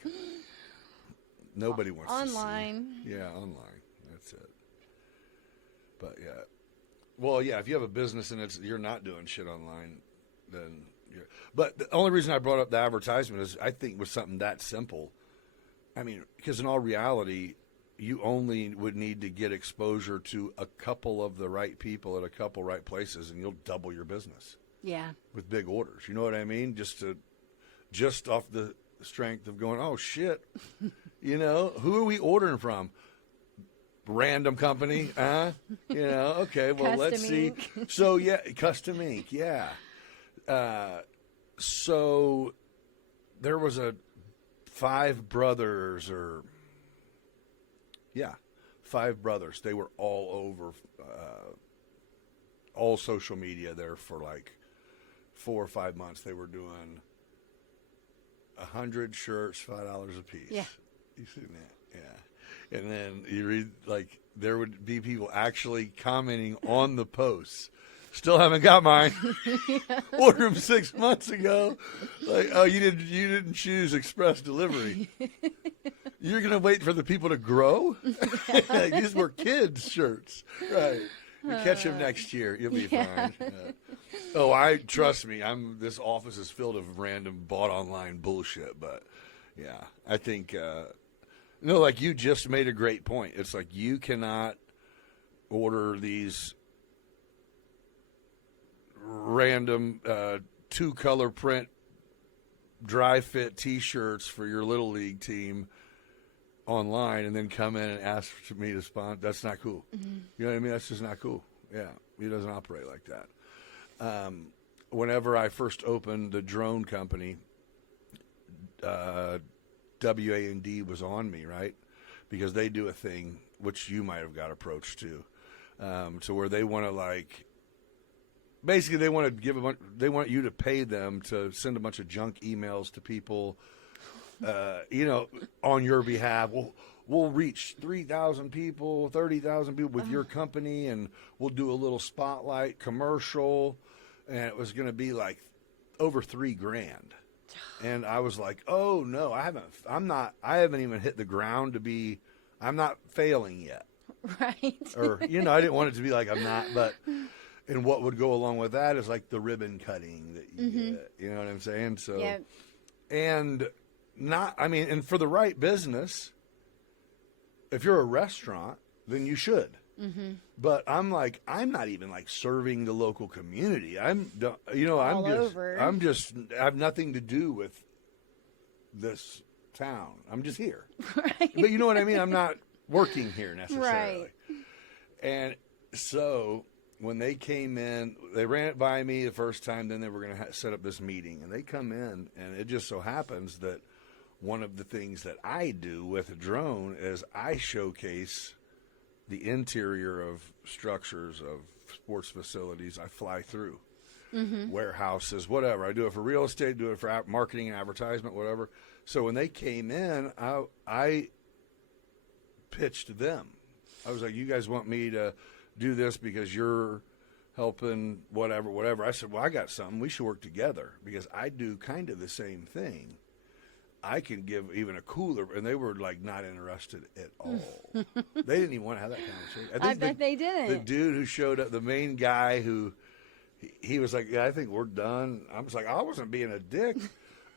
nobody wants online. To see. Yeah, online. That's it. But yeah, well, yeah. If you have a business and you're not doing shit online, then. But the only reason I brought up the advertisement is I think with something that simple. I mean, because in all reality, you only would need to get exposure to a couple of the right people at a couple right places, and you'll double your business. Yeah. With big orders, you know what I mean? Just off the strength of going, oh shit, you know, who are we ordering from? Random company, huh? You know, okay, well, let's see. So yeah, custom ink, yeah. So there was 5 brothers They were all over all social media there for like 4 or 5 months, they were doing 100 shirts, $5 a piece. Yeah. You seen that? Yeah. And then you read, like, there would be people actually commenting on the posts. Still haven't got mine. Ordered them 6 months ago. Like, oh, you didn't choose express delivery. You're gonna wait for the people to grow? Like, these were kids' shirts, right? You catch them next year, you'll be fine. Trust me. This office is filled of random bought online bullshit, but yeah, I think like you just made a great point. It's like you cannot order these random 2-color print dry fit T-shirts for your little league team online and then come in and ask for me to sponsor. That's not cool. Mm-hmm. You know what I mean? That's just not cool. Yeah, he doesn't operate like that. Whenever I first opened the drone company, WA&D was on me, right? Because they do a thing which you might have got approached to where they want to basically they want you to pay them to send a bunch of junk emails to people, on your behalf. We'll reach 3,000 people, 30,000 people with your company, and we'll do a little spotlight commercial, and it was going to be like over $3,000. And I was like, oh no, I haven't even hit the ground I'm not failing yet. Right. Or, I didn't want it to be like I'm not, but, and what would go along with that is like the ribbon cutting that you get, you know what I'm saying? So, yep. And for the right business, if you're a restaurant, then you should. Mm-hmm. But I'm not even serving the local community. I have nothing to do with this town. I'm just here. Right. But you know what I mean? I'm not working here necessarily. Right. And so when they came in, they ran it by me the first time, then they were going to set up this meeting. And they come in, and it just so happens that one of the things that I do with a drone is I showcase the interior of structures of sports facilities I fly through. Mm-hmm. Warehouses, whatever. I do it for real estate, do it for marketing and advertisement, whatever. So when they came in, I pitched them. I was like, you guys want me to do this because you're helping whatever. I said, well, I got something. We should work together because I do kind of the same thing. I can give even a cooler, and they were not interested at all. They didn't even want to have that conversation. I bet they didn't. The dude who showed up, the main guy he was like, yeah, I think we're done. I was like, I wasn't being a dick.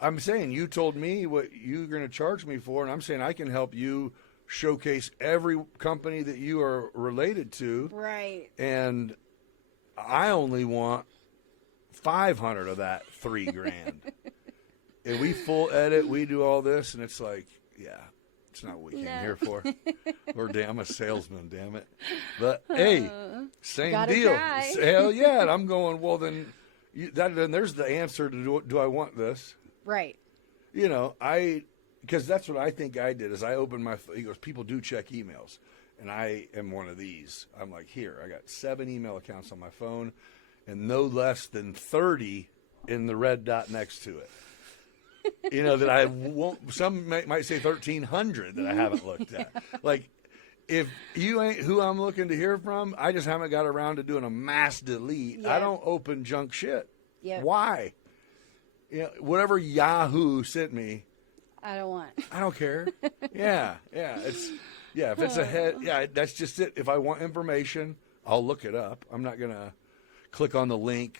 I'm saying you told me what you're going to charge me for, and I'm saying I can help you showcase every company that you are related to. Right. And I only want 500 of that $3,000. And we full edit, we do all this, and it's like, yeah, it's not what we came here for. I'm a salesman, damn it. But hey, same deal. Try. Hell yeah. And I'm going, well, then there's the answer to do I want this? Right. Because that's what I think I did is I opened he goes, people do check emails. And I am one of these. I'm like, here, I got 7 email accounts on my phone and no less than 30 in the red dot next to it. That I won't, some might say 1,300 that I haven't looked at. Like, if you ain't who I'm looking to hear from, I just haven't got around to doing a mass delete. Yep. I don't open junk shit. Yep. Why? Whatever Yahoo sent me, I don't want. I don't care. Yeah. If it's a head, that's just it. If I want information, I'll look it up. I'm not gonna click on the link.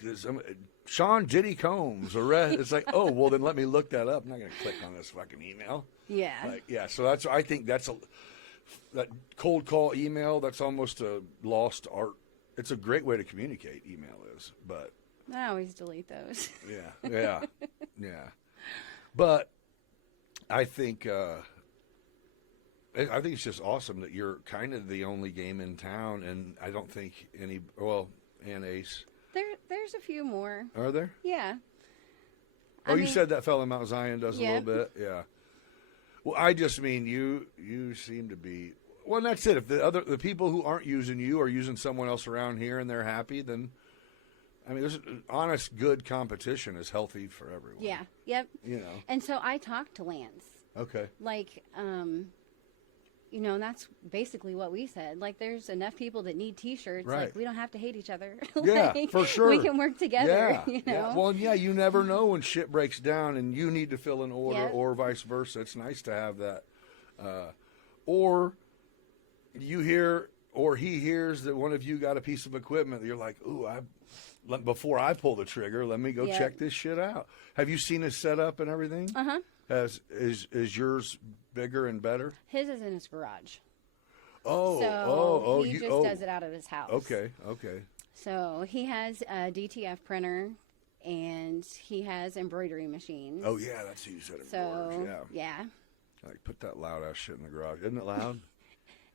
Sean Diddy Combs arrest. It's like, oh, well, then let me look that up. I'm not going to click on this fucking email. Yeah. So I think that cold call email, that's almost a lost art. It's a great way to communicate, email is, but. I always delete those. Yeah. But I think it's just awesome that you're kind of the only game in town, and I don't think and Ace. There's a few more. Are there? Yeah. You said that fellow in Mount Zion does a little bit? Yeah. Well, I just mean you seem to be... Well, and that's it. If the people who aren't using you are using someone else around here and they're happy, then I mean, there's honest, good competition is healthy for everyone. Yeah. Yep. You know. And so I talked to Lance. Okay. Like, you know, and that's basically what we said. Like, there's enough people that need T-shirts. Right. Like, we don't have to hate each other. Yeah, Like, for sure. We can work together. Yeah. You know. Yeah. Well, yeah, you never know when shit breaks down and you need to fill an order, Yep. or vice versa. It's nice to have that. Or you hear, or he hears that one of you got a piece of equipment that you're like, ooh, before I pull the trigger, let me go Yep. check this shit out. Have you seen his setup and everything? Uh-huh. Is yours bigger and better? His is in his garage. Oh, So he just oh. does it out of his house. Okay. So he has a DTF printer, and he has embroidery machines. Oh yeah, that's who you said it So was. Yeah. yeah, Like put that loud ass shit in the garage. Isn't it loud?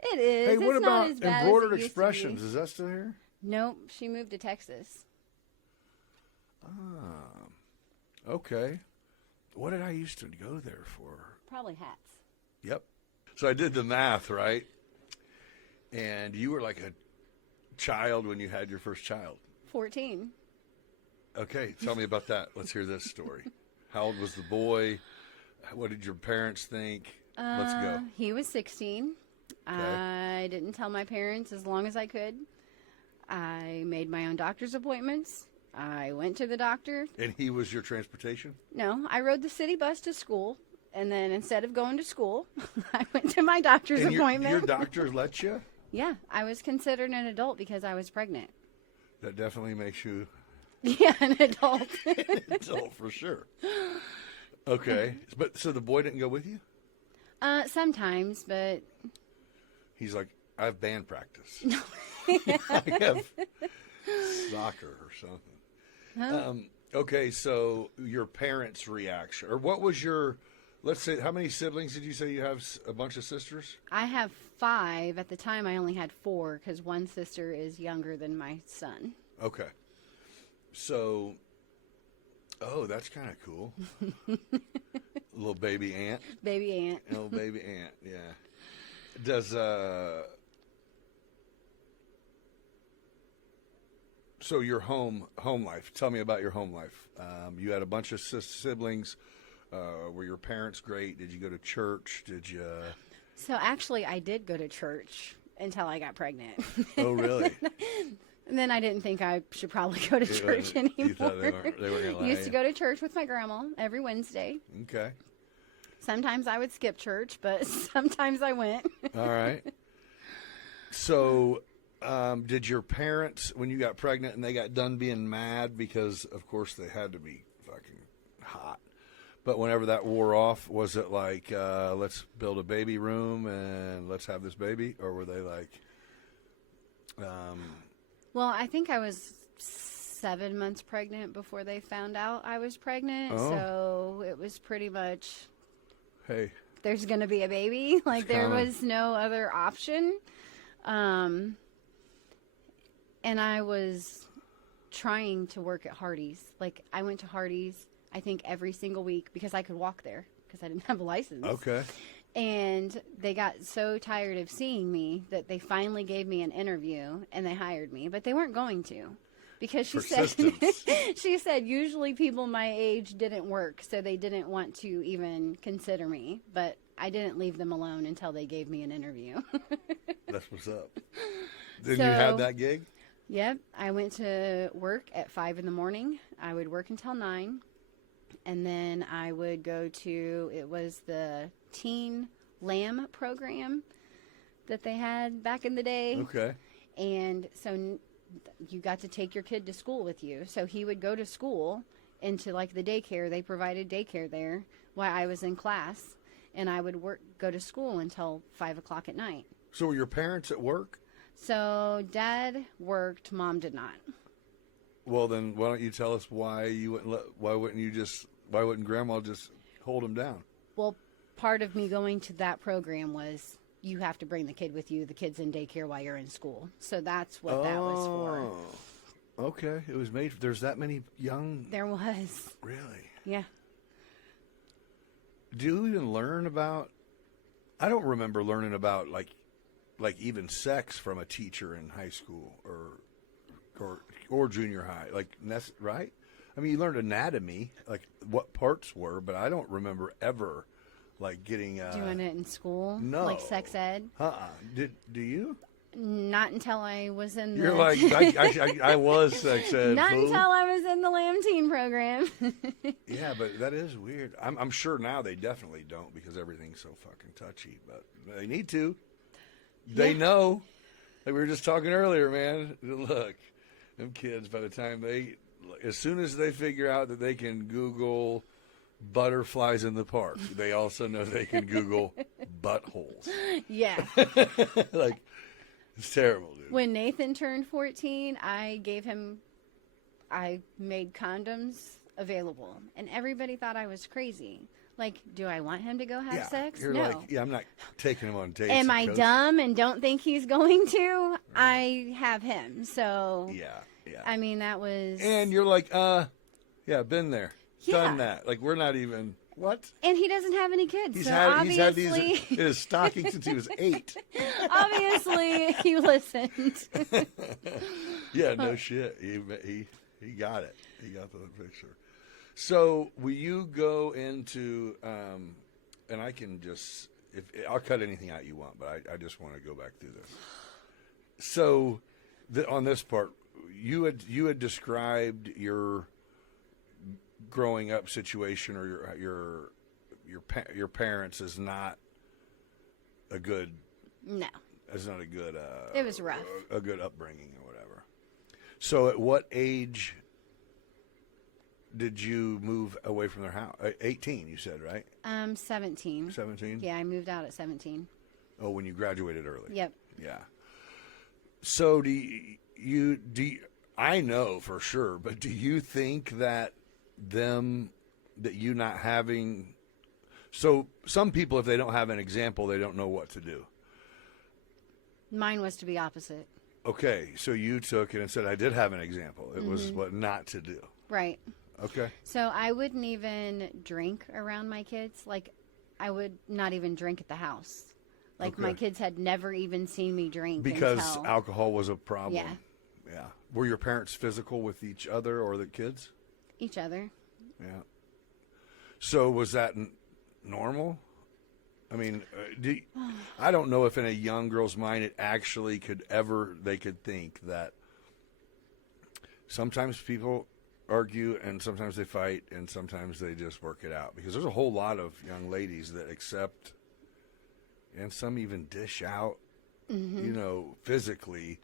it is. Hey, It's what not about as bad embroidered as it used to expressions? be. Is that still here? Nope, she moved to Texas. Okay. What did I used to go there for? Probably hats. Yep. So I did the math, right? And you were like a child when you had your first child. 14. Okay, tell me about that. Let's hear this story. How old was the boy? What did your parents think? Let's go. He was 16. I didn't tell my parents as long as I could. I made my own doctor's appointments. I went to the doctor. And he was your transportation? No, I rode the city bus to school. And then instead of going to school, I went to my doctor's And appointment. your doctor let you? Yeah, I was considered an adult because I was pregnant. That definitely makes you Yeah, an adult. an adult for sure. Okay. But so the boy didn't go with you? Sometimes, but He's like, I have band practice. I have soccer or something. Okay, so your parents' reaction, or what was your, let's say, how many siblings did you say you have? A bunch of sisters? I have 5. At the time, I only had 4 because one sister is younger than my son. Okay. So, oh, that's kind of cool. Little baby aunt. Baby aunt. Little baby aunt, yeah. Does, so your home life, tell me about your home life. You had a bunch of siblings. Were your parents great? Did you go to church? Did you? So actually, I did go to church until I got pregnant. Oh, really? And then I didn't think I should probably go to church anymore. You thought they weren't going to lie. Used to go to church with my grandma every Wednesday. Okay. Sometimes I would skip church, but sometimes I went. All right. So, did your parents, when you got pregnant and they got done being mad, because of course they had to be fucking hot, but whenever that wore off, was it like, let's build a baby room and let's have this baby? Or were they like, Well, I think I was 7 months pregnant before they found out I was pregnant. Oh. So it was pretty much, hey, there's going to be a baby. Like, there coming. was no other option. And I was trying to work at Hardee's. Like, I went to Hardee's, I think, every single week because I could walk there because I didn't have a license. okay. And they got so tired of seeing me that they finally gave me an interview and they hired me, but they weren't going to. Because she said, Persistence. she said usually people my age didn't work, so they didn't want to even consider me. But I didn't leave them alone until they gave me an interview. That's what's up. Then So- you had that gig? Yep, I went to work at 5 in the morning. I would work until 9, and then I would go to, it was the Teen Lamb program that they had back in the day. Okay. And so you got to take your kid to school with you. So he would go to school into like the daycare. They provided daycare there while I was in class, and I would go to school until 5 o'clock at night. So were your parents at work? So Dad worked, Mom did not. Well, then why don't you tell us why you why wouldn't Grandma just hold him down? Well, part of me going to that program was you have to bring the kid with you. The kid's in daycare while you're in school. So that's what that was for. Okay. It was made, there's that many young. There was. Really? Yeah. Do you even learn about, I don't remember learning about like even sex from a teacher in high school or junior high, like right? I mean, you learned anatomy, like what parts were, but I don't remember ever like getting Doing it in school? No, Like sex ed? Do you? Not until I was in the... You're like, I was sex ed. Not fool. until I was in the Lamb Teen program. Yeah, but that is weird. I'm sure now they definitely don't because everything's so fucking touchy, but they need to. They know. Like we were just talking earlier, man. Look, them kids, by the time as soon as they figure out that they can Google butterflies in the park, they also know they can Google buttholes. Yeah. Like, it's terrible, dude. When Nathan turned 14, I made condoms available. And everybody thought I was crazy. Like, do I want him to go have sex? You're no. like, I'm not taking him on dates. Am I dumb and don't think he's going to? Right. I have him. So, yeah. I mean, that was... And you're like, been there. Done that. Like, we're not even... What? And he doesn't have any kids. He's so had obviously... these in his stocking since he was 8. Obviously, he listened. Yeah, no shit. He got it. He got the picture. So, will you go into... and I can just... I'll cut anything out you want, but I just want to go back through this. So, on this part, you had described your growing up situation or your parents as not a good it was rough, a good upbringing or whatever. So at what age did you move away from their house? 18 you said, right? 17. Yeah, I moved out at 17. Oh, when you graduated early. Yep. Yeah. So I know for sure, but do you think that you not having, so some people, if they don't have an example, they don't know what to do. Mine was to be opposite. Okay, so you took it and said, I did have an example. It was what not to do. Right. Okay. So I wouldn't even drink around my kids. Like, I would not even drink at the house. Like, my kids had never even seen me drink. Because alcohol was a problem. Yeah. Yeah. Were your parents physical with each other or the kids? Each other. Yeah. So was that normal? I mean, I don't know if in a young girl's mind it actually they could think that sometimes people argue and sometimes they fight and sometimes they just work it out. Because there's a whole lot of young ladies that accept and some even dish out, physically,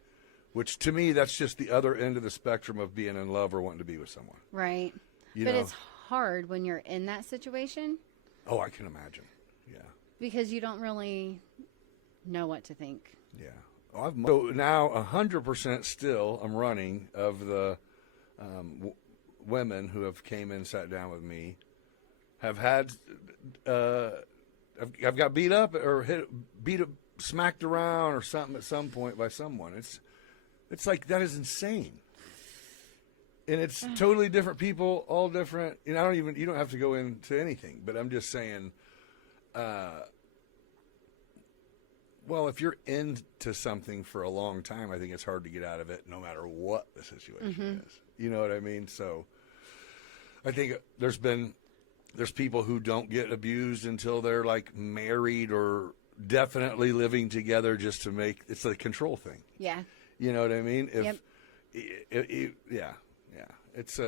which to me, that's just the other end of the spectrum of being in love or wanting to be with someone. Right. But it's hard when you're in that situation. Oh, I can imagine. Yeah. Because you don't really know what to think. Yeah. So now 100% still I'm running of the women who have came in, sat down with me, have had, I've got beat up or smacked around or something at some point by someone. It's like, that is insane. And it's totally different people, all different. You don't have to go into anything, but I'm just saying, well, if you're into something for a long time, I think it's hard to get out of it no matter what the situation is. You know what I mean? So I think there's people who don't get abused until they're like married or definitely living together just to make, it's a control thing. Yeah. You know what I mean? Yep. Yeah. It's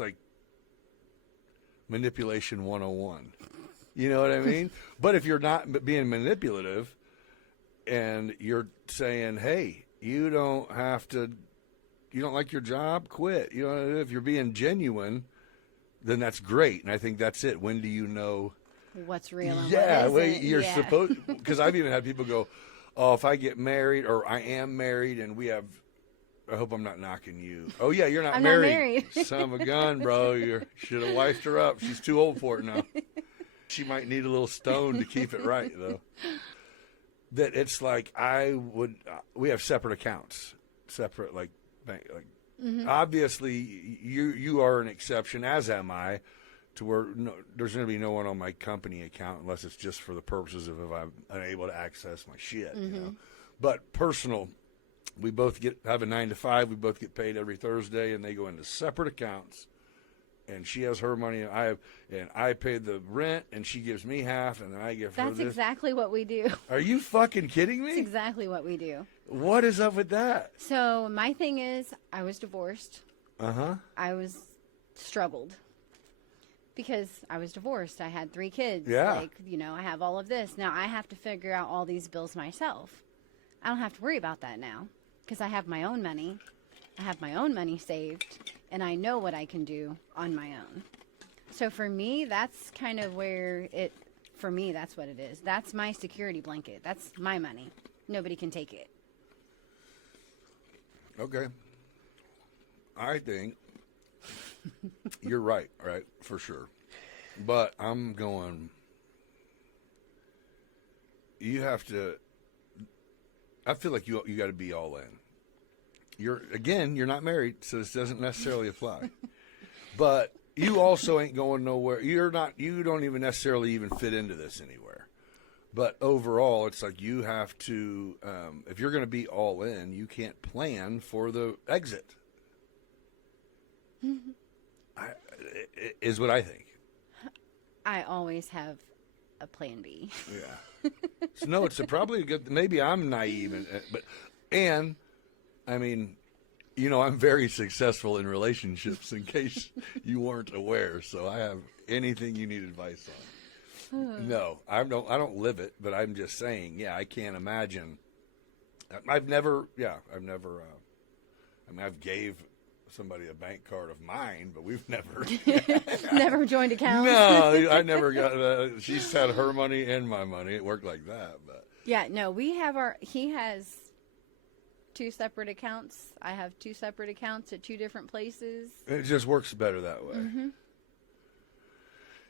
like manipulation 101. You know what I mean? But if you're not being manipulative and you're saying, hey, you don't like your job, quit. You know, if you're being genuine, then that's great. And I think that's it. When do you know what's real and what isn't? You're supposed, because I've even had people go, oh, if I get married or I am married and we have, I hope I'm not knocking you. Oh, yeah, you're not married. Not married. Son of a gun, bro. You should have wifed her up. She's too old for it now. She might need a little stone to keep it right, though. That it's like we have separate accounts, separate like bank. Like obviously, you are an exception, as am I, to where there's going to be no one on my company account unless it's just for the purposes of if I'm unable to access my shit. You know? But personal We both have a 9 to 5. We both get paid every Thursday, and they go into separate accounts. And she has her money, and I pay the rent, and she gives me half, and then I give her this. That's exactly what we do. Are you fucking kidding me? That's exactly what we do. What is up with that? So my thing is, I was divorced. Uh-huh. I was struggled because I was divorced. I had 3 kids. Yeah. Like, you know, I have all of this. Now I have to figure out all these bills myself. I don't have to worry about that now because I have my own money. I have my own money saved, and I know what I can do on my own. So for me, that's kind of where for me, that's what it is. That's my security blanket. That's my money. Nobody can take it. Okay. I think you're right, for sure. But I'm going, you have to, I feel like you got to be all in. You're not married, so this doesn't necessarily apply. But you also ain't going nowhere. You don't even necessarily even fit into this anywhere. But overall, it's like you have to, if you're going to be all in, you can't plan for the exit. Is what I think. I always have a plan B. Yeah. So no, it's probably a good, maybe I'm naive, and I mean, you know, I'm very successful in relationships in case you weren't aware. So I have anything you need advice on. No, I don't live it, but I'm just saying, yeah, I can't imagine. I've never, I mean, I've gave somebody a bank card of mine, but we've never. Never joined accounts. No, I never got, she's had her money and my money. It worked like that, but. Yeah, no, he has 2 separate accounts. I have 2 separate accounts at 2 different places. It just works better that way. Mm-hmm.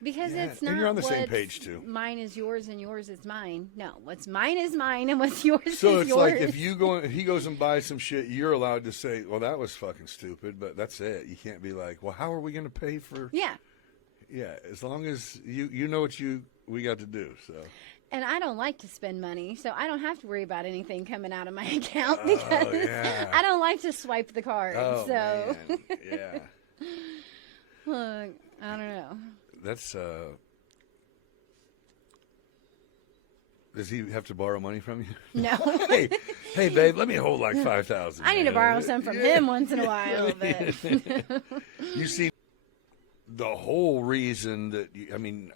Because Yeah, it's not and you're on the same page too. Mine is yours and yours is mine. No, what's mine is mine and what's yours is yours. So it's like if he goes and buys some shit, you're allowed to say, well, that was fucking stupid, but that's it. You can't be like, well, how are we going to pay for? Yeah. Yeah, as long as you know what we got to do, so. And I don't like to spend money, so I don't have to worry about anything coming out of my account because yeah. I don't like to swipe the card. Oh, so man. Yeah. Look, I don't know. That's, does he have to borrow money from you? No. hey, babe, let me hold like 5,000. I need to borrow some from him once in a while. But You see, the whole reason that, I mean,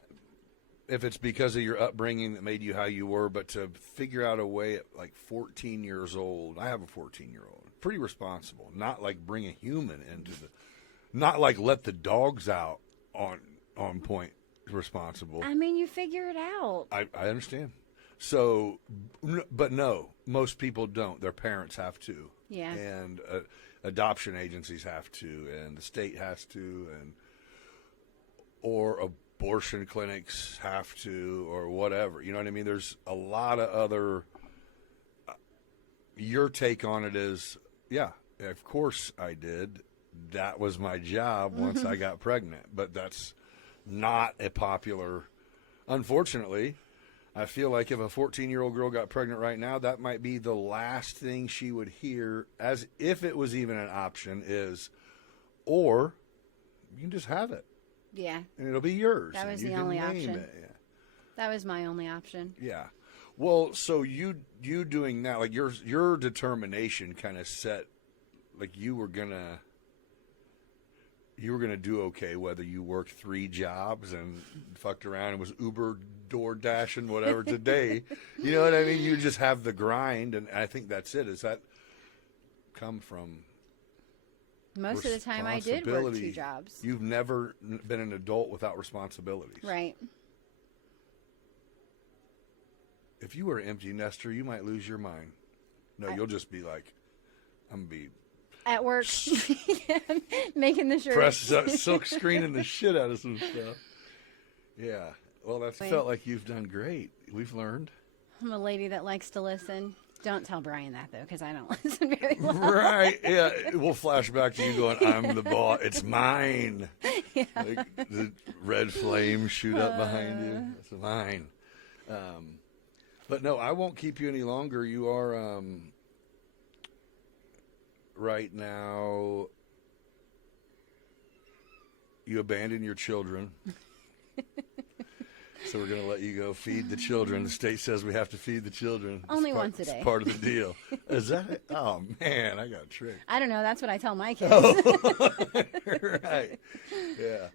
if it's because of your upbringing that made you how you were, but to figure out a way at like 14 years old, I have a 14-year-old, pretty responsible, not like bring a human into not like let the dogs out on point responsible. I mean, you figure it out. I understand. So, but no, most people don't. Their parents have to. Yeah. And adoption agencies have to, and the state has to, or abortion clinics have to, or whatever. You know what I mean? There's a lot of other. Your take on it is, yeah, of course I did. That was my job once I got pregnant, but that's not a popular. Unfortunately, I feel like if a 14-year-old girl got pregnant right now, that might be the last thing she would hear, as if it was even an option, is, or you can just have it. Yeah. And it'll be yours. That was and the you only can name option. it. Yeah. That was my only option. Yeah. Well, so you doing that, like your determination kind of set, like you were gonna do okay whether you worked 3 jobs and fucked around and was Uber, DoorDash, and whatever today. You know what I mean? You just have the grind, and I think that's it. Does that come from Most of the time I did work 2 jobs. You've never been an adult without responsibilities. Right. If you were an empty nester, you might lose your mind. No, you'll just be like, I'm going to be at work, making the shirt. silk screening the shit out of some stuff. Yeah. Well, that's felt like you've done great. We've learned. I'm a lady that likes to listen. Don't tell Brian that, though, because I don't listen very well. Right. Yeah. We'll flash back to you going, I'm the boss. It's mine. Yeah. Like the red flames shoot up behind you. It's mine. But no, I won't keep you any longer. You are, right now you abandon your children. So we're going to let you go feed the children. The state says we have to feed the children. Only once a day. It's part of the deal. Is that it? Oh, man, I got tricked. I don't know. That's what I tell my kids. Oh, right. Yeah.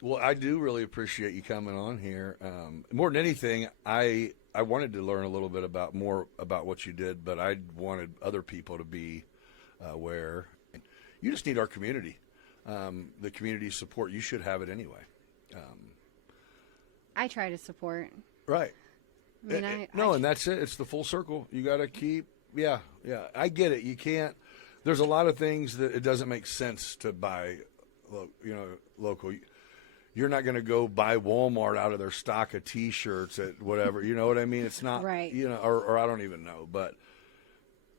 Well, I do really appreciate you coming on here. More than anything, I wanted to learn a little bit more about what you did, but I wanted other people to be aware. You just need our community. The community support. You should have it anyway. I try to support. Right. I mean, and that's it. It's the full circle. You got to keep. Yeah. I get it. You can't. There's a lot of things that it doesn't make sense to buy, local. You're not going to go buy Walmart out of their stock of T-shirts at whatever. You know what I mean? It's not right. Or I don't even know. But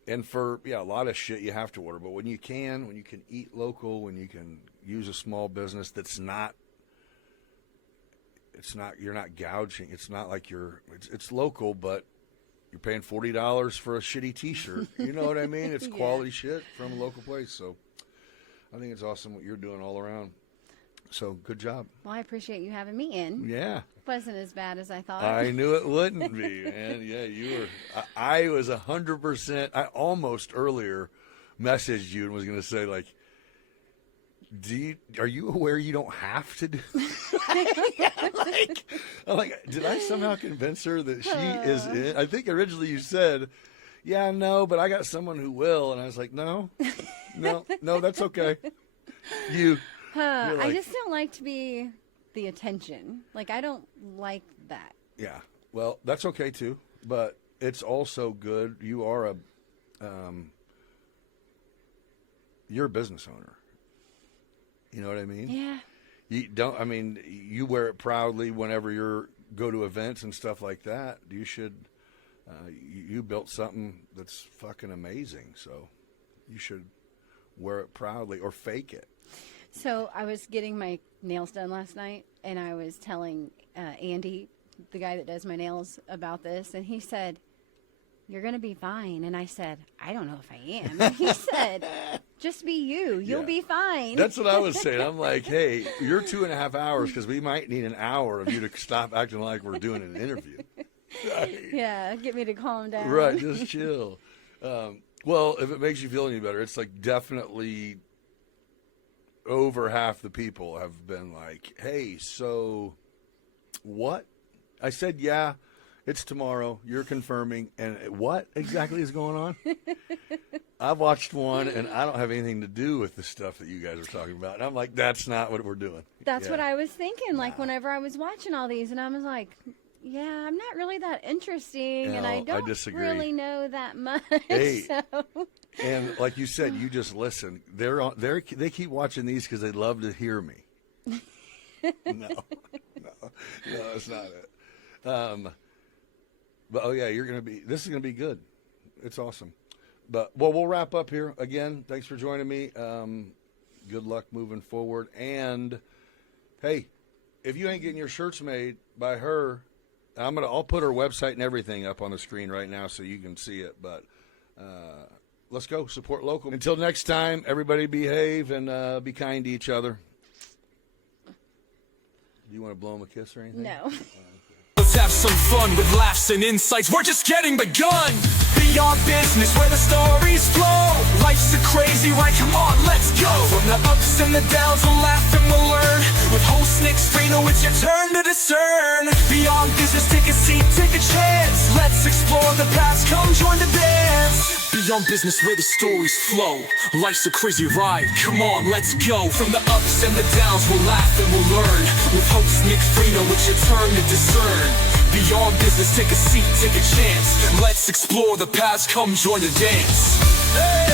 and for a lot of shit you have to order. But when you can eat local, when you can use a small business that's not. It's not. You're not gouging. It's not like it's local, but you're paying $40 for a shitty T-shirt. You know what I mean? It's quality shit from a local place. So I think it's awesome what you're doing all around. So good job. Well, I appreciate you having me in. Yeah. Wasn't as bad as I thought. I knew it wouldn't be, man. Yeah, you were. I was 100%. I almost earlier messaged you and was going to say like. Are you aware you don't have to do I'm like, did I somehow convince her that she is in? I think originally you said, yeah, no, but I got someone who will. And I was like, no, that's okay. I just don't like to be the attention. Like, I don't like that. Yeah. Well, that's okay too. But it's also good. You are you're a business owner. You know what I mean? Yeah. You wear it proudly whenever you go to events and stuff like that. You should, you built something that's fucking amazing. So you should wear it proudly or fake it. So I was getting my nails done last night and I was telling Andy, the guy that does my nails, about this. And he said, you're going to be fine. And I said, I don't know if I am. And he said, just be you. You'll be fine. That's what I was saying. I'm like, hey, you're 2.5 hours because we might need an hour of you to stop acting like we're doing an interview. Right. Yeah, get me to calm down. Right, just chill. Well, if it makes you feel any better, it's like definitely over half the people have been like, hey, so what? I said, yeah. It's tomorrow. You're confirming. And what exactly is going on? I've watched one, and I don't have anything to do with the stuff that you guys are talking about. And I'm like, that's not what we're doing. That's what I was thinking. Like, whenever I was watching all these, and I was like, yeah, I'm not really that interesting, and I don't really know that much. Hey, so. And like you said, you just listen. They keep watching these because they love to hear me. No, that's not it. But this is gonna be good. It's awesome. But we'll wrap up here again. Thanks for joining me. Good luck moving forward. And hey, if you ain't getting your shirts made by her, I'll put her website and everything up on the screen right now so you can see it. But let's go support local. Until next time, everybody behave and be kind to each other. Do you want to blow them a kiss or anything? No. Let's have some fun with laughs and insights. We're just getting begun. Beyond business where the stories flow. Life's a crazy ride, come on, let's go. From the ups and the downs, we'll laugh and we'll learn. With host Nick Strino, it's your turn to discern. Beyond business, take a seat, take a chance. Let's explore the past, come join the dance. Beyond business where the stories flow. Life's a crazy ride, come on, let's go. From the ups and the downs, we'll laugh and we'll learn. With host Nick Strino, it's your turn to discern. Beyond business, take a seat, take a chance. Let's explore the past, come join the dance. Hey!